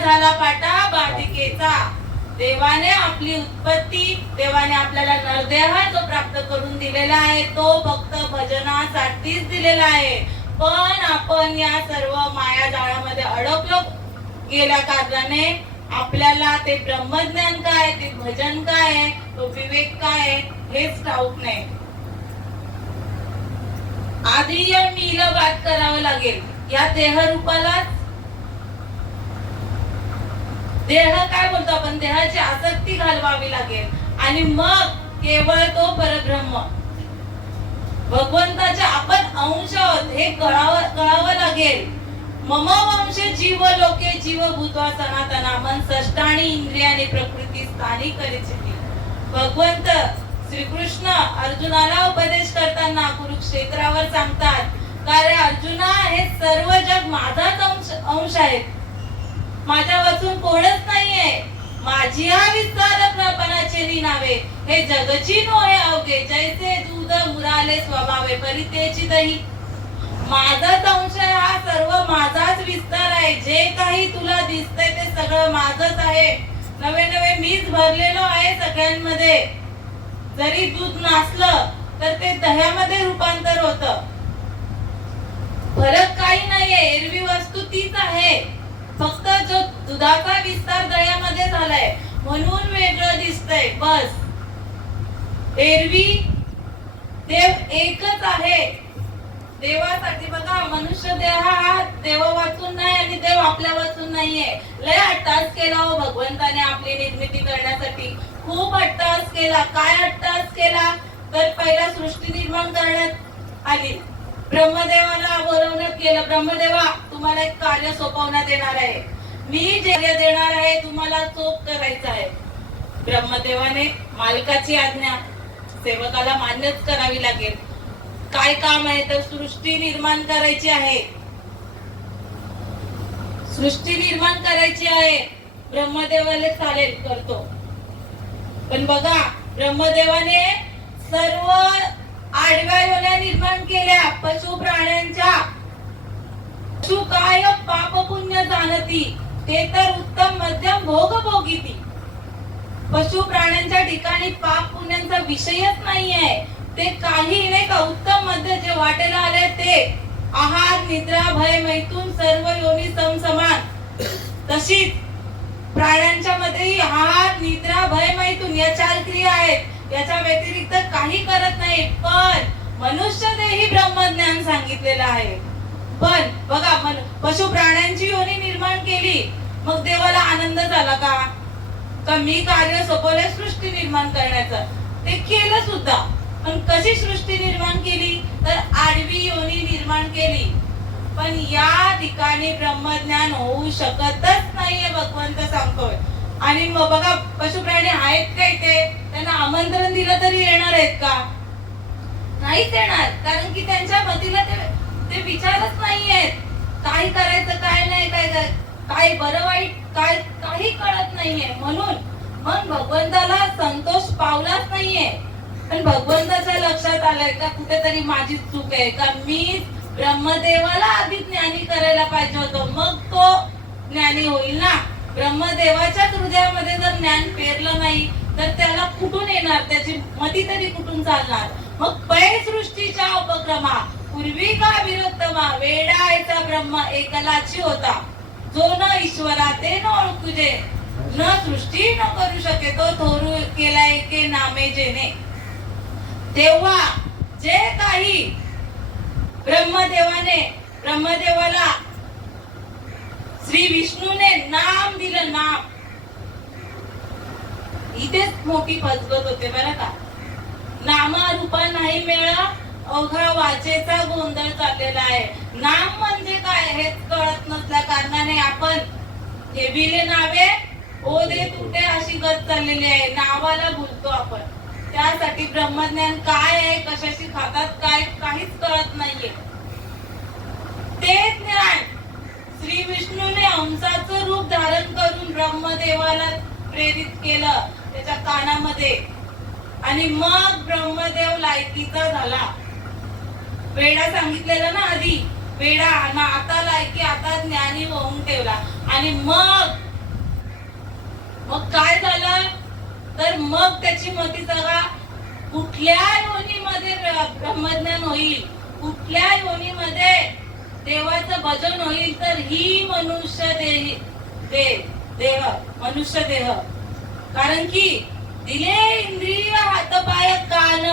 झाला पाटा बाधिकेचा. देवाने आपली उत्पत्ती, देवाने आपल्याला नरदेह जो प्राप्त करून दिलेला आहे तो फक्त भजनासाठीच दिलेला आहे. पण आपण या सर्व मायाजाळामध्ये अडकलो गेल्या कारणाने आपल्याला ते ब्रह्मज्ञान काय, ते भजन काय, तो विवेक काय हेच ठाऊक नाही. आधी या मीला बात करावं लागेल. या देहरूपाला देह काय बोलतो आपण, देहाची आसक्ती घालवावी लागेल आणि मग केवळ तो परब्रह्म भगवंताचे आपण अंश आहोत हे कळावं लागेल. मम वंश जीव लोके जीव भूत्वा सनातना मन षष्ठानी इंद्रियाने प्रकृती स्थानी करिचिती. भगवंत श्रीकृष्ण अर्जुनाला उपदेश करताना कुरुक्षेत्रावर सांगतात, कारण अर्जुना हे सर्व जग माझाच अंश आहेत, माझ्या वाचून कोणच नाहीये. माझी हा विस्तारपणाचे नावे हे जगची नोहे अवघे, जैसे दूध मुराले स्वभावे परितेची दही. माझाच अंश आहे, हा सर्व माझाच विस्तार आहे. जे काही तुला दिसतंय ते सगळं माझच आहे. नवे नवे मीच भरलेलो आहे सगळ्यांमध्ये. जरी दूध नासलं तर ते दह्यामध्ये रूपांतर होतं. फरक काही नाहीये, एरवी वस्तू तीच आहे, फक्त जो दुधाचा विस्तार दह्यामध्ये झालाय म्हणून वेगळं दिसतंय बस. एरवी देव एकच आहे. देवासाठी बघा, मनुष्य देह हा देव वाचून नाही आणि देव आपल्या वाचून नाहीये. लय अट्टास केला हो भगवंताने आपली निर्मिती करण्यासाठी, खूप अट्टास केला. काय अट्टास केला तर पहिला सृष्टी निर्माण करण्यात आली, ब्रह्मदेवाला बोलवण्यात गेलं. ब्रह्मदेवा तुम्हाला एक कार्य सोपवण्यात येणार आहे, मी जे देणार आहे तुम्हाला चोख करायचं आहे. ब्रह्मदेवाने मालकाची आज्ञा सेवकाला मान्यच करावी लागेल. काय काम आहे तर सृष्टी निर्माण करायची आहे. सृष्टी निर्माण करायची आहे. ब्रह्मदेवाला चालेल, करतो. पण बघा, ब्रह्मदेवाने सर्व आडव्या योन्या निर्माण केल्या पशु प्राण्यांच्या. पशु काय पाप पुण्य जाणती, ते तर उत्तम मध्यम भोग भोगीती. पशु प्राण्यांच्या ठिकाणी पाप पुण्यांचा विषयच नाही आहे. ते काही नाही का, उत्तम मध्य जे वाटेला आले ते आहार निद्रा भय मैथून सर्व योनी समसमान. तशीच प्राण्यांच्या मध्येही आहार निद्रा भय मैथून या 4 क्रिया आहेत. याच्या व्यतिरिक्त काही करत नाही. पण मनुष्य देही ब्रह्मज्ञान सांगितलेलं आहे. पण बघा, पशु प्राण्यांची योनी निर्माण केली, मग देवाला आनंद झाला का? का मी कार्य सोपवले सृष्टी निर्माण करण्याचं, ते केलं सुद्धा. पण कशी सृष्टी निर्माण केली तर आडवी योनी निर्माण केली. पण या ठिकाणी ब्रह्मज्ञान होऊ शकतच नाहीये, भगवंत सांगतोय. आणि मग बघा, पशु प्राणी आहेत काय, ते त्यांना आमंत्रण दिलं तरी येणार आहेत का? नाहीच येणार, कारण की त्यांच्या मतीला ते विचारच नाहीयेत. काय करायचं काय नाही, काय बरं वाईट काय काही कळत नाहीये. म्हणून मग भगवंताला संतोष पावलाच नाहीये. पण भगवंताच्या लक्षात आलंय का कुठेतरी माझी चूक आहे का, मी ब्रह्मदेवाला आधी ज्ञानी करायला पाहिजे होतं, मग तो ज्ञानी होईल ना. ब्रह्मदेवाच्या हृदयामध्ये जर ज्ञान पेरलं नाही तर त्याला कुठून येणार, त्याची मती तरी कुठून चालणार. मग पै सृष्टीच्या उपक्रमा पूर्वी का विरोत्तमा, वेडायचा ब्रह्म एकलाची होता, जो न ईश्वरा ते न ओळखुजे, न सृष्टी न करू शके, तो थोरू केला एके नामे जेने. तेव्हा जे काही ब्रह्मदेवाला श्री विष्णूने नाम दिलं, नाम, इथेच मोठी फसगत होते बरं का. नामा रूपा नाही मेळा, अवघा वाचेचा गोंधळ चाललेला आहे. नाम म्हणजे काय हेच कळत नसल्या कारणाने आपण ठेविले नावे ओदे तुटे अशी गत चाललेली आहे. नावाला भुलतो आपण. त्यासाठी ब्रह्मज्ञान काय आहे, कशाशी खातात काय, काहीच कळत नाहीये. ते ज्ञान श्री विष्णूने हंसाचं रूप धारण करून ब्रह्मदेवाला प्रेरित केलं त्याच्या कानामध्ये. आणि मग ब्रह्मदेव लायकीचा झाला. वेडा सांगितलेला ना आधी, वेडा ना आता लायकी, आता ज्ञानी होऊन ठेवला. आणि मग मग त्याची मती जागा कुठल्या योनीमध्ये ब्रह्मज्ञान होईल, कुठल्या योनीमध्ये देवाचं भजन होईल, तर ही मनुष्य देह मनुष्य देह. कारण की दिले इंद्रिय हातपाय कान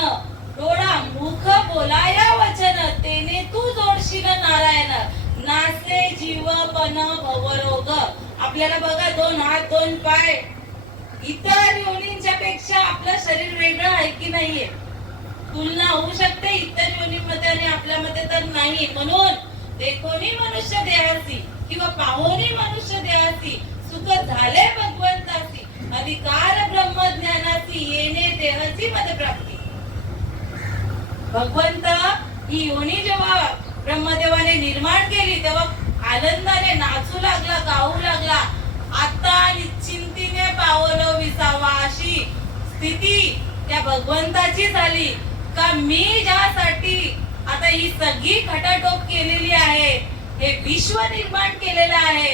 डोळा मुख बोलाया वचन, तेने तू जोडशील नारायण, नासे जीवपण भवरोग. आपल्याला बघा 2 हात 2 पाय, इतर योनींच्या पेक्षा आपलं शरीर वेगळं आहे की नाहीये? तुलना होऊ शकते इतर योनीमध्ये आणि आपल्यामध्ये तर नाही. म्हणून देखोनी मनुष्य देहासी किंवा पाहोनी मनुष्य देहासी सुख झाले भगवंतासी, अधिकार ब्रह्मज्ञानाची येणे देहाची मदप्राप्ती. भगवंत ही योनी जेव्हा ब्रह्मदेवाने निर्माण केली तेव्हा आनंदाने नाचू लागला, गाऊ लागला. आता निश्चिंतीने पावलं विसावा, अशी स्थिती त्या भगवंताची झाली का मी ज्यासाठी आता ही सगळी खटाटोप केलेली आहे, हे विश्व निर्माण केलेलं आहे,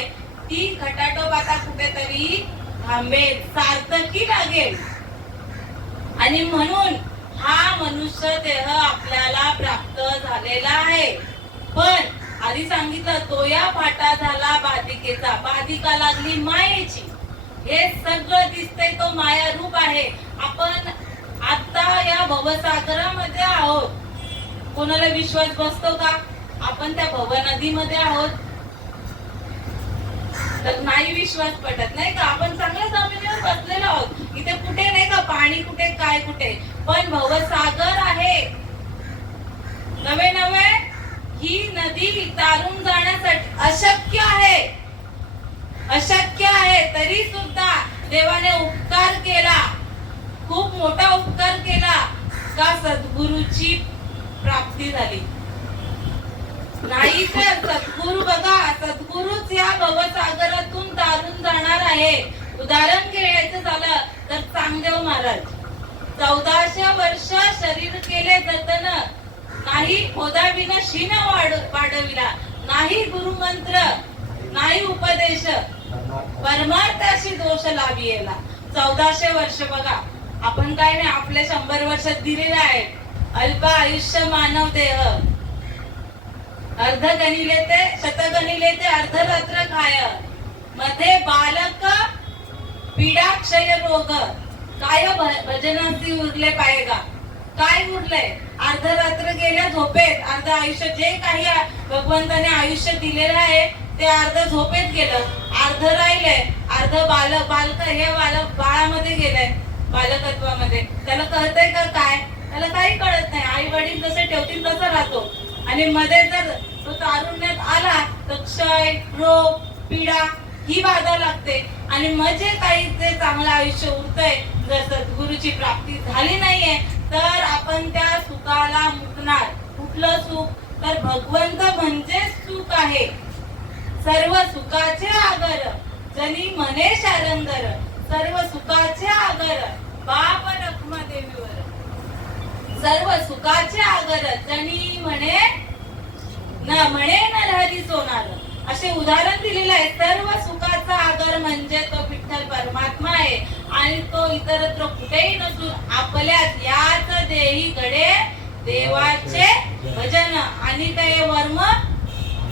ती खटाटोप आता कुठेतरी थांबेल, सार्थकी लागेल. आणि म्हणून हा मनुष्य देह आपल्याला प्राप्त झालेला आहे. पण आधी सांगितलं तोया फाटा झाला बाधिकेचा, बाधिका लागली मायेची. हे सगळं दिसतंय तो माया रूप आहे. आपण आता या भवसागरामध्ये आहोत. कोणाला विश्वास बसतो का आपण त्या भव नदीमध्ये आहोत? तर नाही विश्वास पटत, नाही का? आपण चांगल्या जमिनीवर बसलेलो आहोत. इथे कुठे नाही का पाणी, कुठे काय, कुठे. पण भवसागर आहे. नवे नवे ही नदी तारून जाण्यासाठी अशक्य आहे, अशक्य आहे. तरी सुद्धा देवाने उपकार केला, खूप मोठा उपकार केला का सद्गुरूची प्राप्ती झाली. नाही तर सद्गुरू बघा, सद्गुरूच या भवसागरातून तारून जाणार आहे. उदाहरण घ्यायचं झालं तर चांगदेव महाराज 1400 वर्ष शरीर केले जतन, नाही खोदाविना शीन वाढविला, नाही गुरुमंत्र, नाही उपदेश, परमार्थाशी दोष लाविला. 1400 वर्ष बघा. आपण काय नाही आपल्या 100 वर्षात दिलेलं आहे. अल्प आयुष्य मानव देह, अर्ध गणिले ते शत गणिले ते अर्धरात्र खाय, मध्ये बालक पीडा क्षय रोग, काय भजनाची उरले पायगा. काय उरलंय? अर्धरात्र गेल्या झोपेत, अर्ध आयुष्य जे काही भगवंताने आयुष्य दिलेलं आहे ते अर्ध झोपेत गेलं, अर्ध राहिलंय, अर्ध बालक हे बाळामध्ये गेलंय, बालकत्वामध्ये. त्याला कळतंय का काय? त्याला काही कळत नाही. आई वडील जसे ठेवतील तसं राहतो. आणि मध्ये जर तो तारुण्यात आला तर क्षय रोग पीडा ही बाधा लागते. आणि मग काही ते चांगलं आयुष्य उरतंय, जर सद्गुरूची प्राप्ती झाली नाहीये तर आपण त्या सुखाला मुकणार. कुठलं सुख? तर भगवंत म्हणजे सुख आहे. सर्व सुखाचे आगर जनी म्हणे शारंगर, सर्व सुखाचे आगर बाप रखमा देवीवर, सर्व सुखाचे आगर जनी म्हणे नरहरी सोनार. असे उदाहरण दिलेलं आहे. सर्व सुखाचा आगर म्हणजे तो विठ्ठल परमात्मा आहे. आणि तो इतरत्र कुठेही नसून आपल्यात याच देही घडे देवाचे भजन. आणि काय वर्म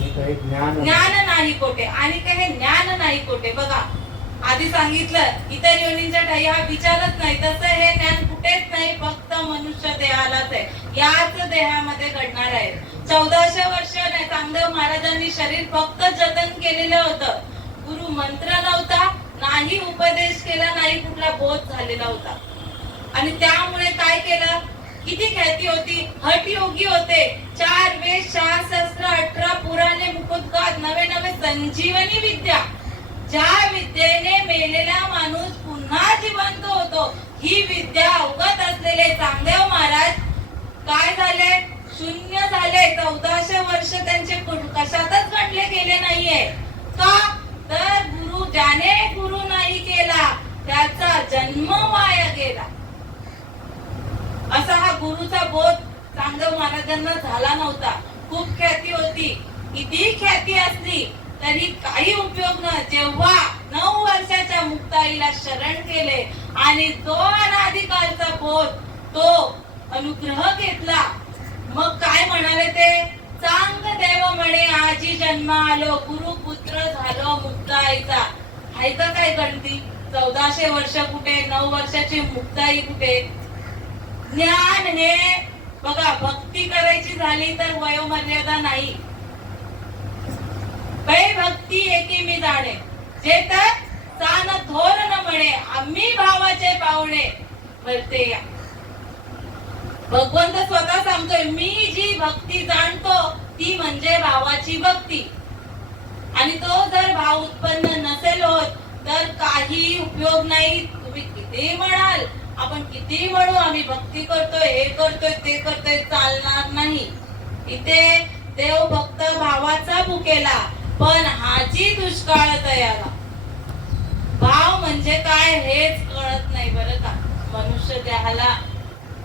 ज्ञान नाही कोठे, आणि काय ज्ञान नाही कोठे. बघा आधी सांगितलं इतर योनींच्या ठाई हा विचारच नाही, तसं हे ज्ञान कुठेच नाही, फक्त मनुष्य देहालाच आहे. याच देहामध्ये घडणार आहे. 1400 वर्ष नाही चांगदेव महाराजांनी शरीर फक्त जतन केलेलं होतं. गुरु मंत्र नव्हता, नाही उपदेश केला, नाही कुठला बोध झालेला होता. आणि त्यामुळे काय केलं? किती ख्याती होती. हठ योगी होते. 4 वेद 4 शस्त्र 18 पुराणे मुखोद्घात, नवे नवे संजीवनी विद्या. ज्या विद्येने मेलेला माणूस पुन्हा जिवंत होतो, ही विद्या अवगत असलेले चांगदेव महाराज काय झाले? शून्य झाले. 1400 वर्ष त्यांचे कशातच गणले गेले नाहीये. का? तर ज्याने गुरु नाही केला त्याचा जन्म वाया गेला. असा हा गुरुचा बोध चांगदेव महाराजांना झाला नव्हता. खूप ख्याती होती. किती ख्याती असली तरी काही उपयोग न. जेव्हा 9 वर्षाच्या मुक्ताईला शरण केले आणि जो अनादिकालचा बोध तो अनुग्रह घेतला. मग काय म्हणाले ते, चांग देव म्हणे आजी जन्म आलो, गुरुपुत्र झालो मुक्ताईचा. आहे का काय गणती? 1400 वर्ष कुठे, 9 वर्षाची मुक्ताई कुठे? ज्ञान हे बघा, भक्ती करायची झाली तर वयोमर्यादा नाही. पै भक्ती एकी मी जाणे, जे तर सान थोर न म्हणे, आम्ही भावाचे पाहुणे भरते या. भगवंत स्वतः सांगतोय, मी जी भक्ती जाणतो ती म्हणजे भावाची भक्ती. आणि तो जर भाव उत्पन्न नसेल होत तर काही उपयोग नाही. तुम्ही किती म्हणाल, आपण किती म्हणू आम्ही भक्ती करतोय, हे करतोय, ते करतोय, चालणार नाही. इथे देव भक्त भावाचा भुकेला, पण हाची दुष्काळ तयारा. भाव म्हणजे काय हेच कळत नाही बरं का. मनुष्य देहाला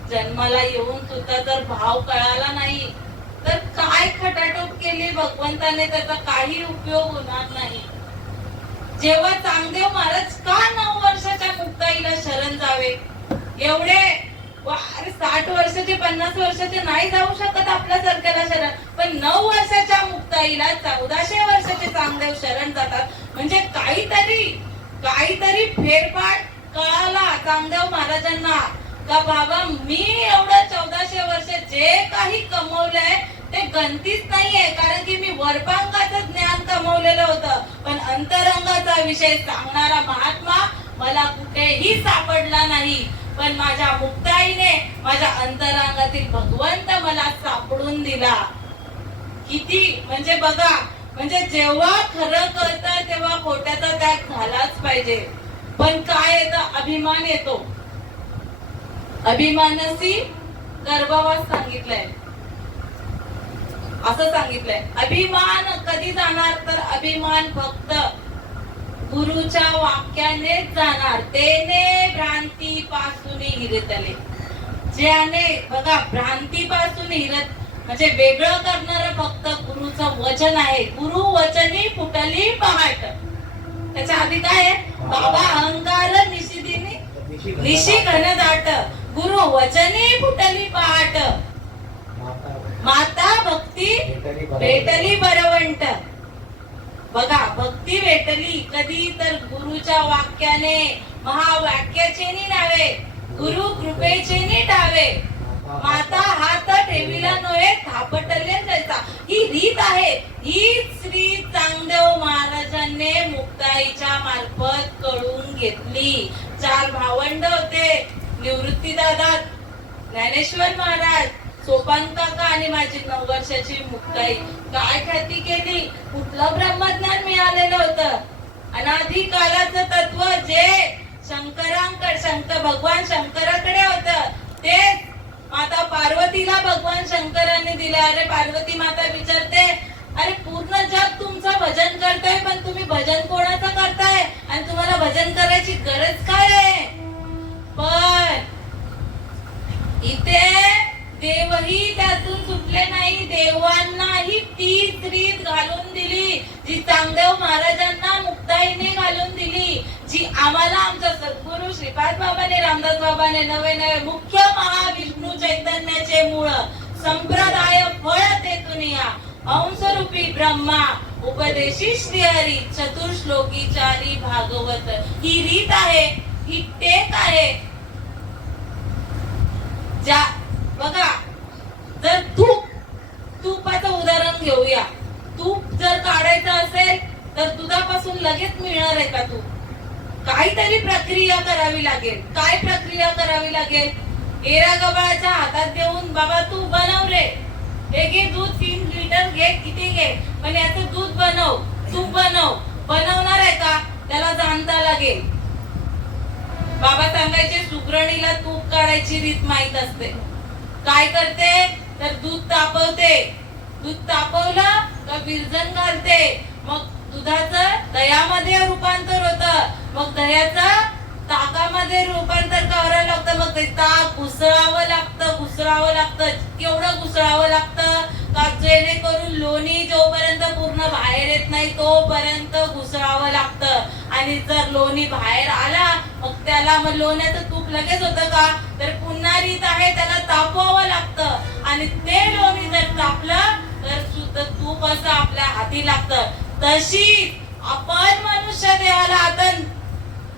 जन्माला येऊन सुद्धा जर भाव कळाला नाही तर काय खटाटोप केली भगवंताने, त्याचा काही उपयोग होणार नाही. जेव्हा चांगदेव महाराज का 9 वर्षाच्या मुक्ताईला शरण जावे? एवढे 60 वर्षाचे 50 वर्षाचे नाही जाऊ शकत आपल्या सारख्याला शरण, पण 9 वर्षाच्या मुक्ताईला 1400 वर्षाचे चांगदेव शरण जातात. म्हणजे काहीतरी फेरफार कळाला चांगदेव महाराजांना का बाबा मी एवढं 1400 वर्ष जे काही कमवलंय ते गणतीच नाहीये. कारण की मी वरपांगाचं ज्ञान कमवलेलं होतं, पण अंतरंगाचा विषय सांगणारा महात्मा मला कुठेही सापडला नाही. पण माझ्या मुक्ताईने माझ्या अंतरंगातील भगवंत मला सापडून दिला. किती म्हणजे बघा, म्हणजे जेव्हा खरं कळतं तेव्हा खोट्याचा त्याग झालाच पाहिजे. पण काय येतं, अभिमान येतो. अभिमानाची गर्भवास सांगितलंय, असं सांगितलंय. अभिमान कधी जाणार, तर अभिमान फक्त गुरुच्या वाक्यानेच जाणार. तेने भ्रांती पासून हिरतले, ज्याने बघा भ्रांती पासून हिरत म्हणजे वेगळं करणार फक्त गुरुचं वचन आहे. गुरु वचनी फुटली पहाट. त्याच्या आधी काय आहे, बाबा अहंकार निशिदिनी निशी घनदाट, गुरु वचनी फुटली पहाट, माता भक्ती भेटली बरवंट. बघा भक्ती भेटली कधी, तर गुरुच्या वाक्याने, महावाक्याचे नावे, गुरु कृपेचे ठावे, माता हात ठेविला नव्हे थापटले जैसा. ही रीत आहे. हीच रीत चांगदेव महाराजांनी मुक्ताईच्या मार्फत कळून घेतली. 4 भावंड होते, निवृत्ती दादा, ज्ञानेश्वर महाराज, सोपान काका आणि माझी 9 वर्षाची मुक्ताई. काय ख्याती केली, कुठलं ब्रह्मज्ञान मिळालेलं होतं. अनादी कालाचं तत्व जे भगवान शंकराकडे होतं, ते माता पार्वतीला भगवान शंकरांनी दिले. अरे पार्वती माता विचारते, अरे पूर्ण जग तुमचं भजन करतोय, पण तुम्ही भजन कोणाचं करताय आणि तुम्हाला भजन करायची गरज काय आहे? पण इथे देवही त्यातून सुटले नाही. देवांनाही तीच रीत घालून दिली जी चांगदेव महाराजांना मुक्ताईने घालून दिली, जी आम्हाला आमच्या सद्गुरु श्रीपाद बाबाने, रामदास बाबाने नवे मुख्य महाविष्णू चैतन्याचे मूळ संप्रदाय फळ तेथून या अंशरूपी ब्रह्मा उपदेशी श्रीहरी चतुर्श्लोकी चारी भागवत. ही रीत आहे, ही टेक आहे. ज्या बघा, जर तुपाचं उदाहरण घेऊया. तूप जर काढायचं असेल तर दुधापासून लगेच मिळणार आहे का तूप? काहीतरी प्रक्रिया करावी लागेल. काय प्रक्रिया करावी लागेल? एरा गबाळाच्या हातात देऊन, बाबा तू बनव रे, हे घे दूध 3 लिटर घे, किती घे, पण याचं दूध बनव, तूप बनव. बनवणार आहे का? त्याला जाणता लागेल. बाबा सांगायचे, सुगरणीला तूप काढायची रीत माहित असते. काय करते, तर दूध तापवते. दूध तापवलं का विरजण घालते. मग दुधाचं दह्यामध्ये रूपांतर होतं. मग दह्याचं ताकामध्ये रूपांतर करावं लागतं. मग ते ताक घुसळावं लागतं. केवढं घुसळावं लागतं का जेणेकरून लोणी जोपर्यंत पूर्ण बाहेर येत नाही तोपर्यंत घुसळावं लागतं. आणि जर लोणी बाहेर आला मग त्याला मग लोण्याचं तूप लगेच होतं का, तर पुन्हा रीत आहे, त्याला तापवावं लागतं आणि ते लोणी जर तापलं तर शुद्ध तूप असं आपल्या हाती लागतं. तशी आपण मनुष्य देहाला आता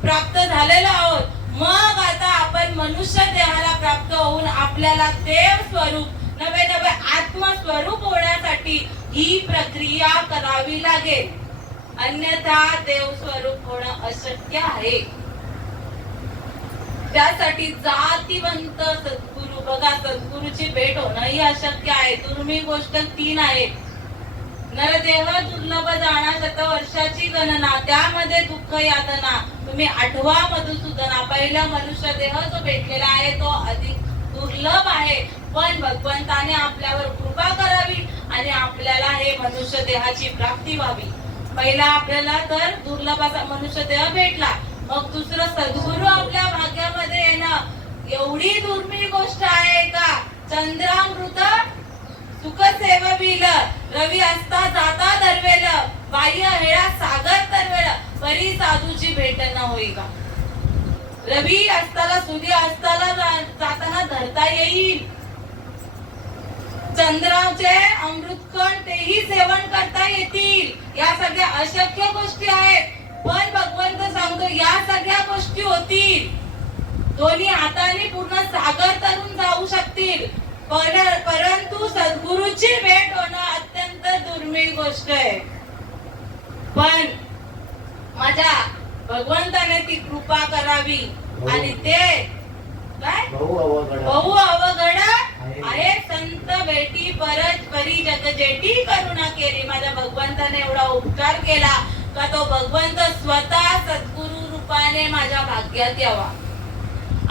प्राप्त झालेलो आहोत. मग आता आपण मनुष्य देहाला प्राप्त होऊन आपल्याला देव स्वरूप नवे नवे आत्मस्वरूप होण्यासाठी ही प्रक्रिया करावी लागेल, अन्यथा देव स्वरूप होणं अशक्य आहे. त्यासाठी जातीवंत सद्गुरू, बघा सद्गुरूची भेट होणं ही अशक्य आहे. दुर्मिळ गोष्ट 3 आहे. नरदेह दुर्लभ जाणा शतवर्षाची गणना, त्यामध्ये दुःख यातना. तुम्ही 8वा मधुसूदना, पहिला मनुष्य देह जो भेटलेला आहे तो अधिक दुर्लभ आहे, पण भगवंताने आपल्यावर कृपा करावी आणि आपल्याला हे मनुष्य देहाची प्राप्ती व्हावी. पहिला आपल्याला तर दुर्लभ असा मनुष्य देह भेटला, मग दुसरं सद्गुरू आपल्या भाग्यामध्ये येणं एवढी दुर्मिळ गोष्ट आहे का. चंद्रामृत सुख सेवविल, रवी असता जाता दरवेल, बाह्य हेळा सागर तरवेल, परी साधूची भेट न होई का. रवी असताना सूर्य असताना जाताना धरता येईल, चंद्राचे अमृतकण तेही सेवन करता येतील. या सगळ्या अशक्य गोष्टी आहेत, पण भगवंत सांगतो या सगळ्या गोष्टी होतील. दोन्ही हाताने पूर्ण सागर तरून जाऊ शकतील, परंतु सद्गुरूची भेट होणं अत्यंत दुर्मिळ गोष्ट आहे. पण माझ्या भगवंताने ती कृपा करावी आणि ते काय बहु अवघड आहे. संत भेटी परत परी जगजेटी करुणा केली. माझ्या भगवंताने एवढा उपकार केला का तो भगवंत स्वतः सद्गुरु रूपाने माझ्या भाग्यात यावा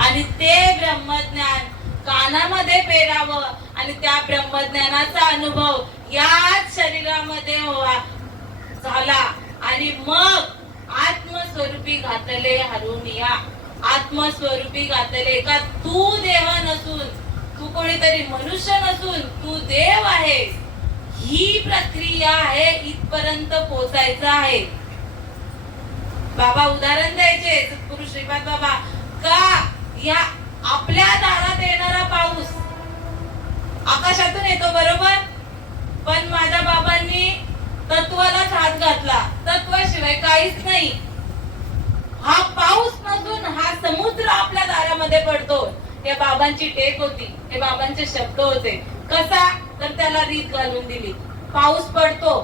आणि ते ब्रह्मज्ञान कानामध्ये पेरावं आणि त्या ब्रह्मज्ञानाचा अनुभव याच शरीरामध्ये झाला आणि मग आत्मस्वरूपी घातले हरून या. आत्मस्वरूपी घातले का तू देव नसून, तू कोणीतरी मनुष्य नसून तू देव आहे. ही प्रक्रिया आहे, इथपर्यंत पोहोचायचं आहे. बाबा उदाहरण द्यायचे सद्गुरु श्रीपाद बाबा का या आपल्या दारात येणारा पाऊस आकाशातून येतो बरोबर, पण माझ्या बाबांनी तत्वालाच हात घातला, तत्वाशिवाय काहीच नाही. हा पाऊस नसून हा समुद्र आपल्या दारामध्ये पडतो. हे बाबांची टेक होती, हे बाबांचे शब्द होते. कसा, तर त्याला रीत घालून दिली. पाऊस पडतो,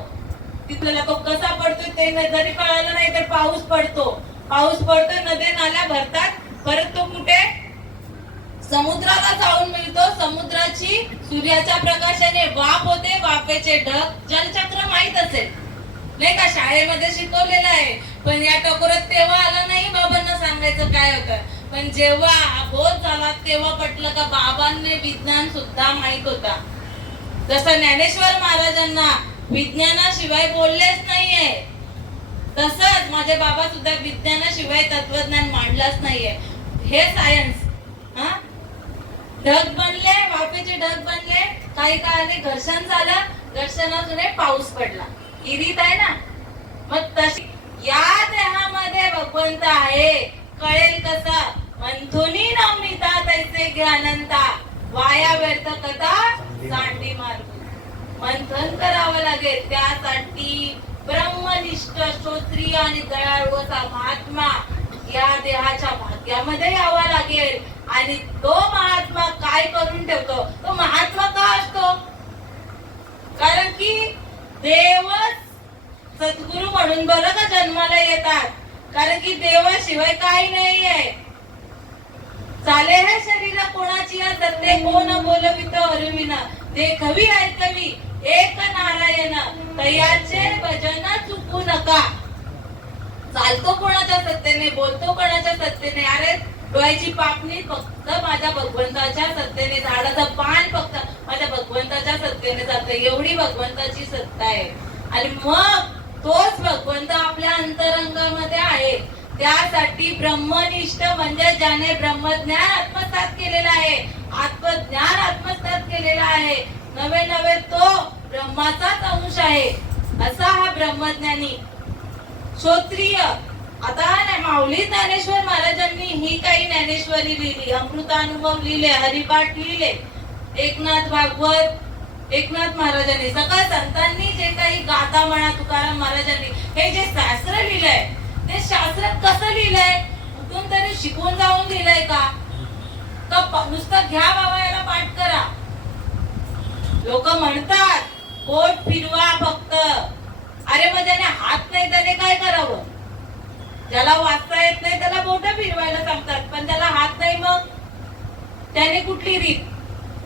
तिथला तो कसा पडतो ते जरी कळालं नाही तर पाऊस पडतो. पाऊस पडतो, नद्या नाल्या भरतात, परत तो कुठे समुद्राला जाऊन मिळतो. समुद्राची सूर्याच्या प्रकाशाने वाफ होते, वाफेचे ढग, जलचक्र माहित असेल नाही का, शाळेमध्ये शिकवलेलं आहे. पण या टकोरात तेव्हा आलं नाही बाबांना सांगायचं काय होतं. पण जेव्हा हा बोध झाला तेव्हा पटलं का बाबांना विज्ञान सुद्धा माहित होता. जसं ज्ञानेश्वर महाराजांना विज्ञानाशिवाय बोललेच नाहीये, तसंच माझे बाबा सुद्धा विज्ञानाशिवाय तत्वज्ञान मांडलंच नाहीये. हे सायन्स. ढग बनले, वाफेचे ढग बनले, काही काळाने घर्षण झालं, घर्षणातून पाऊस पडला. ही रीत आहे ना. मग तशी या देहामध्ये भगवंत आहे, कळेल कसा. मंथुनी नवनीता तैसे ज्ञानंता, वाया व्यर्थ कथा सांडी मार्ग. मंथन करावं लागेल. त्यासाठी ब्रह्मनिष्ठ श्रोत्रिय आणि दयाळू असा महात्मा या देहाच्या भाग्यामध्ये यावा लागेल. आणि तो महात्मा काय करून ठेवतो, तो महात्मा का असतो, कारण की देवच सद्गुरू म्हणून बरं का जन्माला येतात, कारण की देवाशिवाय काही नाहीये. चाले हे शरीर कोणाची सत्य कोण बोलवित अरुविना, देखवी ऐकवी एक नारायण तयाचे भजन चुकू नका. चालतो कोणाच्या सत्तेने, बोलतो कोणाच्या सत्तेने. अरे डोळ्याची पापणी फक्त माझ्या भगवंताच्या सत्तेने, झाडाचं पान फक्त माझ्या भगवंताच्या सत्तेने जातं. एवढी भगवंताची सत्ता आहे. आणि मग तोच भगवंत आपल्या अंतरंगामध्ये आहे. त्यासाठी ब्रह्मनिष्ठ म्हणजे ज्याने ब्रह्मज्ञान आत्मसात केलेलं आहे, आत्मज्ञान आत्मसात केलेलं आहे, नवे नवे तो ब्रह्माचाच अंश आहे, असा हा ब्रह्मज्ञानी. श्रोत्रिय आता माऊली ज्ञानेश्वर महाराजांनी ही काही ज्ञानेश्वरी लिहिली, अमृतानुभव लिहिले, हरिपाठ लिहिले, एकनाथ भागवत, एकनाथ महाराजांनी, सगळ्या संतांनी जे काही गाथा म्हणा, तुकाराम महाराजांनी हे जे शास्त्र लिहिलंय ते शास्त्र कसं लिहिलंय? कुठून तरी शिकून जाऊन लिहिलंय का? नुसतं घ्या बाबा याला पाठ करा. लोक म्हणतात पोट फिरवा फक्त. अरे मग त्याने हात नाही त्याने काय करावं? ज्याला वाचता येत नाही त्याला बोट फिरवायला सांगतात, पण त्याला हात नाही मग त्याने कुठली रीत?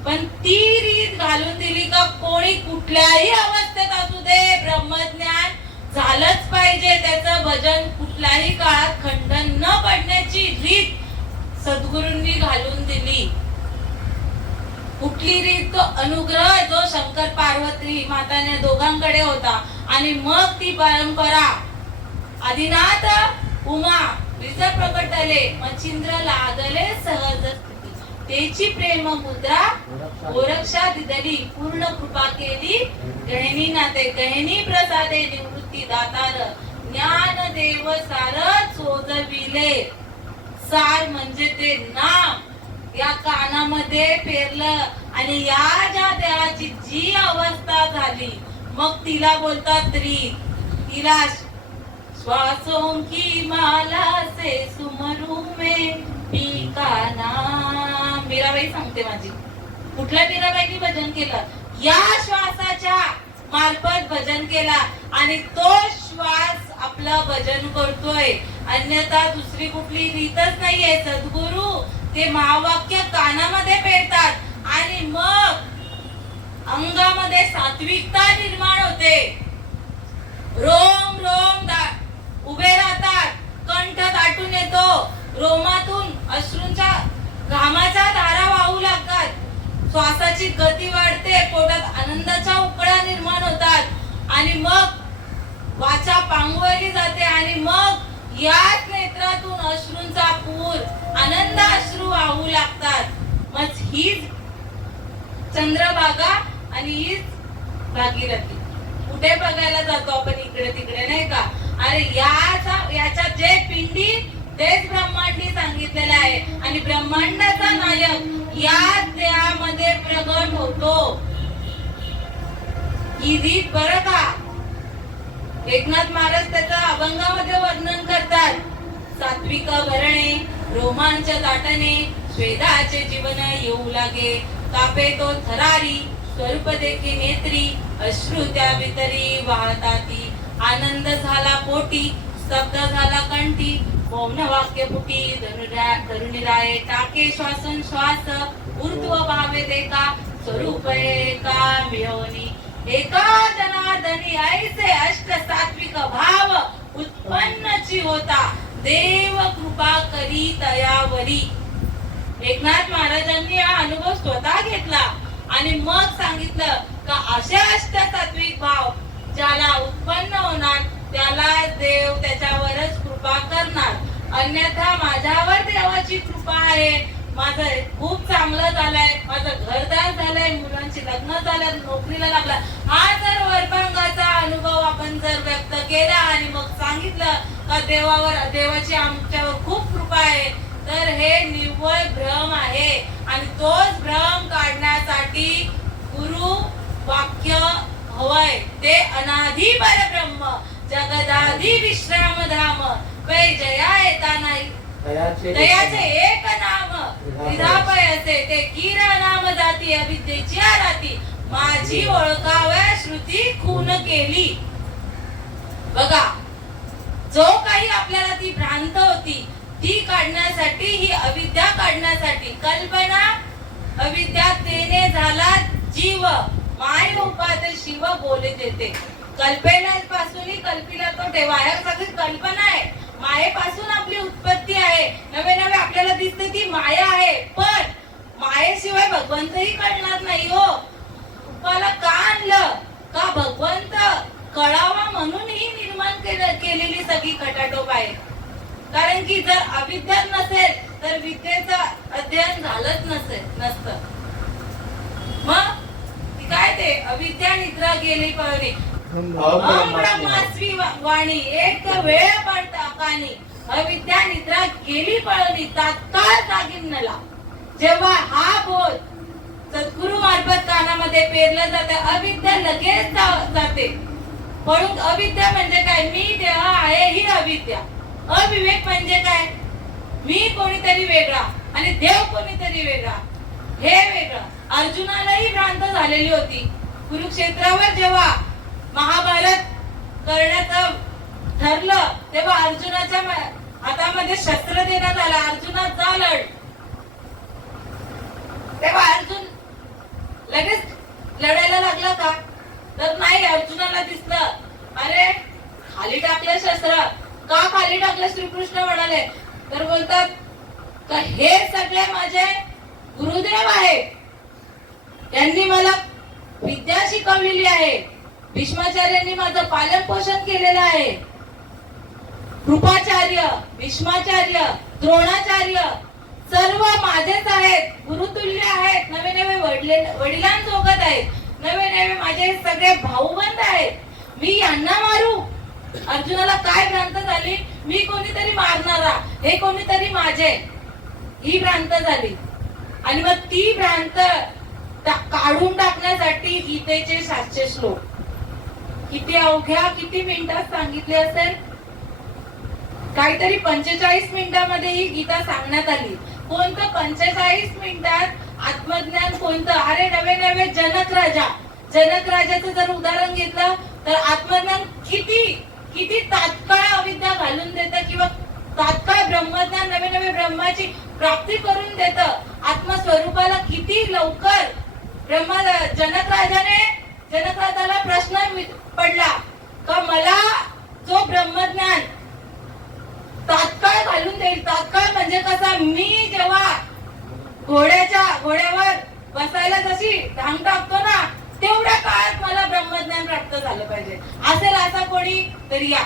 पण ती रीत घालून दिली का कोणी कुठल्याही अवस्थेत असू दे ब्रह्मज्ञान झालंच पाहिजे. त्याचं भजन कुठल्याही काळात खंडन न पडण्याची रीत सद्गुरूंनी घालून दिली. कुठली रीत? तो अनुग्रह जो शंकर पार्वती माताने दोघांकडे होता आणि मग ती परंपरा आदिनाथ उमा विज प्रकटले मच्छिंद्र लागले सहज तेची प्रेम मुद्रा गोरक्षा दिदली पूर्ण कृपा केली गहिनी नाते गहिनी प्रसादे निवृत्ती दातार ज्ञान देव सार चोजविले. सार म्हणजे ते नाम या कानामध्ये पेरलं आणि या ज्या देवाची जी अवस्था झाली मग तिला बोलतात रीत. तिला श्वासों की माला से सुमरू में पिकाना. मीराबाई सांगते माझी, कुठल्या मीराबाईंनी भजन केलं? या श्वासाच्या मार्फत भजन केला आणि तो श्वास आपलं भजन करतोय. अन्यथा दुसरी कुठली रीतच नाहीये. सद्गुरु ते महावाक्य कानामध्ये पेरतात आणि मग अंगामध्ये सात्विकता निर्माण होते. रोम रोम उभे राहतात, कंठ दाटून येतो, रोमातून अश्रूंच्या घामाच्या धारा वाहू लागतात, श्वासाची गती वाढते, पोटात आनंदाच्या उकळ्या निर्माण होतात आणि मग वाचा पांगवली जाते आणि मग याच नेत्रातून अश्रूंचा पूर आनंद अश्रू वाहू लागतात. मग हीच चंद्रभागा आणि हीच भागीरथी. कुठे बघायला जातो आपण? इकडे तिकडे नाही का? अरे याच्या जे पिंडी तेच ब्रह्मांडी सांगितलेलं आहे आणि ब्रह्मांडाचा नायक या त्यामध्ये प्रगट होतो. ही रीत बरं का? एकनाथ महाराज त्याचं अभंगामध्ये वर्णन करतात. सात्विक भरणे रोमांच दाटणे स्वेदाचे जीवन येऊ लागे कापे तो थरारी स्वरूप देखी नेत्री अश्रू त्या वितरी वाहताती आनंद झाला पोटी स्तब्ध झाला कंठी मौन वाक्य फुटी धरुनिराये टाके श्वासन श्वास ऊर्ध्व भावे देखा स्वरूप एका मिळवणी एका जनार्दनी ऐसे अष्ट सात्विक भाव उत्पन्नची होता देव कृपा करी तयावरी. एकनाथ महाराजांनी हा अनुभव स्वतः घेतला आणि मग सांगितलं का असे अष्ट सात्विक भाव ज्याला उत्पन्न होणार त्याला देव त्याच्यावरच कृपा करणार. अन्यथा माझ्यावर देवाची कृपा आहे, माझं खूप चांगलं झालंय, माझं घरदार झालंय, मुलांची लग्न झालं, नोकरीला लागला, हा जर वरभंगाचा अनुभव आपण जर व्यक्त केला आणि मग सांगितलं का देवाची आमच्यावर खूप कृपा आहे, तर हे निव्वळ भ्रम आहे आणि तोच भ्रम काढण्यासाठी गुरु वाक्य हवंय. ते अनादि परब्रह्म जगदादि विश्राम धाम वै जया येता नाही दयाचे एक नाम विधापय असे ते कीर नाम जाती अविद्येची आराती माझी ओळखाव्या श्रुती खून केली. बघा, जो काही आपल्याला ती भ्रांत होती ती काढण्यासाठी, ही अविद्या काढण्यासाठी कल्पना अविद्या तेने झाला जीव माय उपात शिव बोले देते. कल्पनेपासून कल्पिला तो ठेवा. सगळी कल्पना आहे, मायेपासून आपली उत्पत्ती आहे. नवे नवे आपल्याला दिसते ती माया आहे, पण मायेशिवाय भगवंतही कळणार नाही. हो, उपाला का आणलं? का भगवंत कळावा म्हणून ही निर्माण केलेली सगळी खटाटोप आहे. कारण की जर अविद्या नसेल तर विद्येचं अध्ययन झालंच नसतं. मग काय ते अविद्या निद्रा गेली पावली ब्रह्मास्वी वाणी एक वेळ पडता कानी अविद्या निद्रा गेली पळवली तात्काळ जागीनला. जेव्हा हा बोध सद्गुरु मार्फत कानामध्ये पेरलं जाते अविद्या लगेच जाते पळून. अविद्या म्हणजे काय? मी देह आहे ही अविद्या. अविवेक म्हणजे काय? मी कोणीतरी वेगळा आणि देव कोणीतरी वेगळा, हे वेगळं. अर्जुनालाही भ्रांत झालेली होती. कुरुक्षेत्रावर जेव्हा महाभारत करण्याचं ठरलं तेव्हा अर्जुनाच्या हातामध्ये शस्त्र देण्यात आलं. अर्जुना जा लढ. तेव्हा अर्जुन लगेच लढायला लागला का? तर नाही. अर्जुनाला दिसलं अरे खाली टाकलं शस्त्र. का खाली टाकलं? श्रीकृष्ण म्हणाले. तर बोलतात का हे सगळे माझे गुरुदेव आहेत, त्यांनी मला विद्या शिकवलेली आहे, भीष्माचार्यांनी माझं पालन पोषण केलेलं आहे. कृपाचार्य, भीष्माचार्य, द्रोणाचार्य सर्व माझेच आहेत, गुरुतुल्य आहेत, नवे नवे वडिलांसोबत आहेत, नवे नवे माझे सगळे भाऊबंद आहेत. मी यांना मारू? अर्जुनाला काय भ्रांत झाली? मी कोणीतरी मारणारा, हे कोणीतरी माझे, ही भ्रांत झाली. आणि मग ती भ्रांत काढून टाकण्यासाठी गीतेचे 700 श्लोक किती अवघ्या किती मिनिटात सांगितले असेल? काहीतरी 45 मिनिटांमध्ये ही गीता सांगण्यात आली. कोणतं 45 मिनिटात आत्मज्ञान कोणतं? अरे नवे नवे जनक राजाचं जर उदाहरण घेतलं तर आत्मज्ञान किती किती तात्काळ अविद्या घालून देतं किंवा तात्काळ ब्रह्मज्ञान नवे नवे ब्रह्माची प्राप्ती करून देतं. आत्मस्वरूपाला किती लवकर जनक राजाला प्रश्न पडला का मला जो ब्रह्मज्ञान तात्काळ घालून देईल. तात्काळ म्हणजे कसा? मी जेव्हा घोड्यावर बसायला जशी धांग टाकतो ना तेवढ्या काळात मला ब्रह्मज्ञान प्राप्त झालं पाहिजे. असेल असा कोणी तरी या.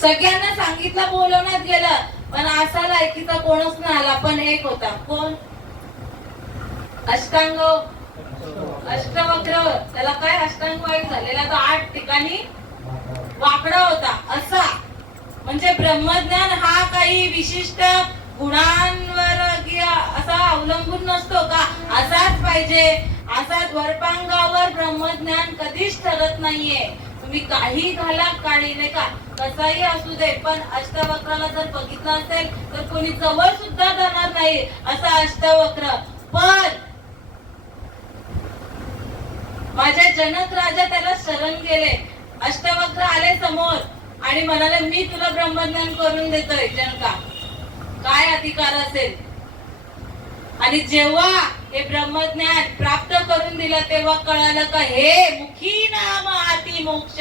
सगळ्यांना सांगितलं, बोलवण्यात गेलं, पण असा लायकीचा कोणच नाही आला. पण एक होता. कोण? अष्टवक्र. त्याला काय अष्टांग वायू झालेला तो 8 ठिकाणी वाकडा होता. असा म्हणजे ब्रह्मज्ञान हा काही विशिष्ट गुणांवर असा अवलंबून नसतो का असाच पाहिजे, असाच वरपांगावर ब्रह्मज्ञान कधीच ठरत नाहीये. तुम्ही काही घाला काळी नाही का कसाही असू दे, पण अष्टवक्राला जर बघितलं असेल तर कोणी जवळ सुद्धा जाणार नाही असा अष्टवक्र. पण माझे जनक राजा त्याला शरण गेले. अष्टवक्र आले समोर आणि म्हणाले मी तुला ब्रह्मज्ञान करून देतोय. जनका काय अधिकार असेल? आणि जेव्हा हे ब्रह्मज्ञान प्राप्त करून दिलं तेव्हा कळालं का हे मुखी नाम आती मोक्ष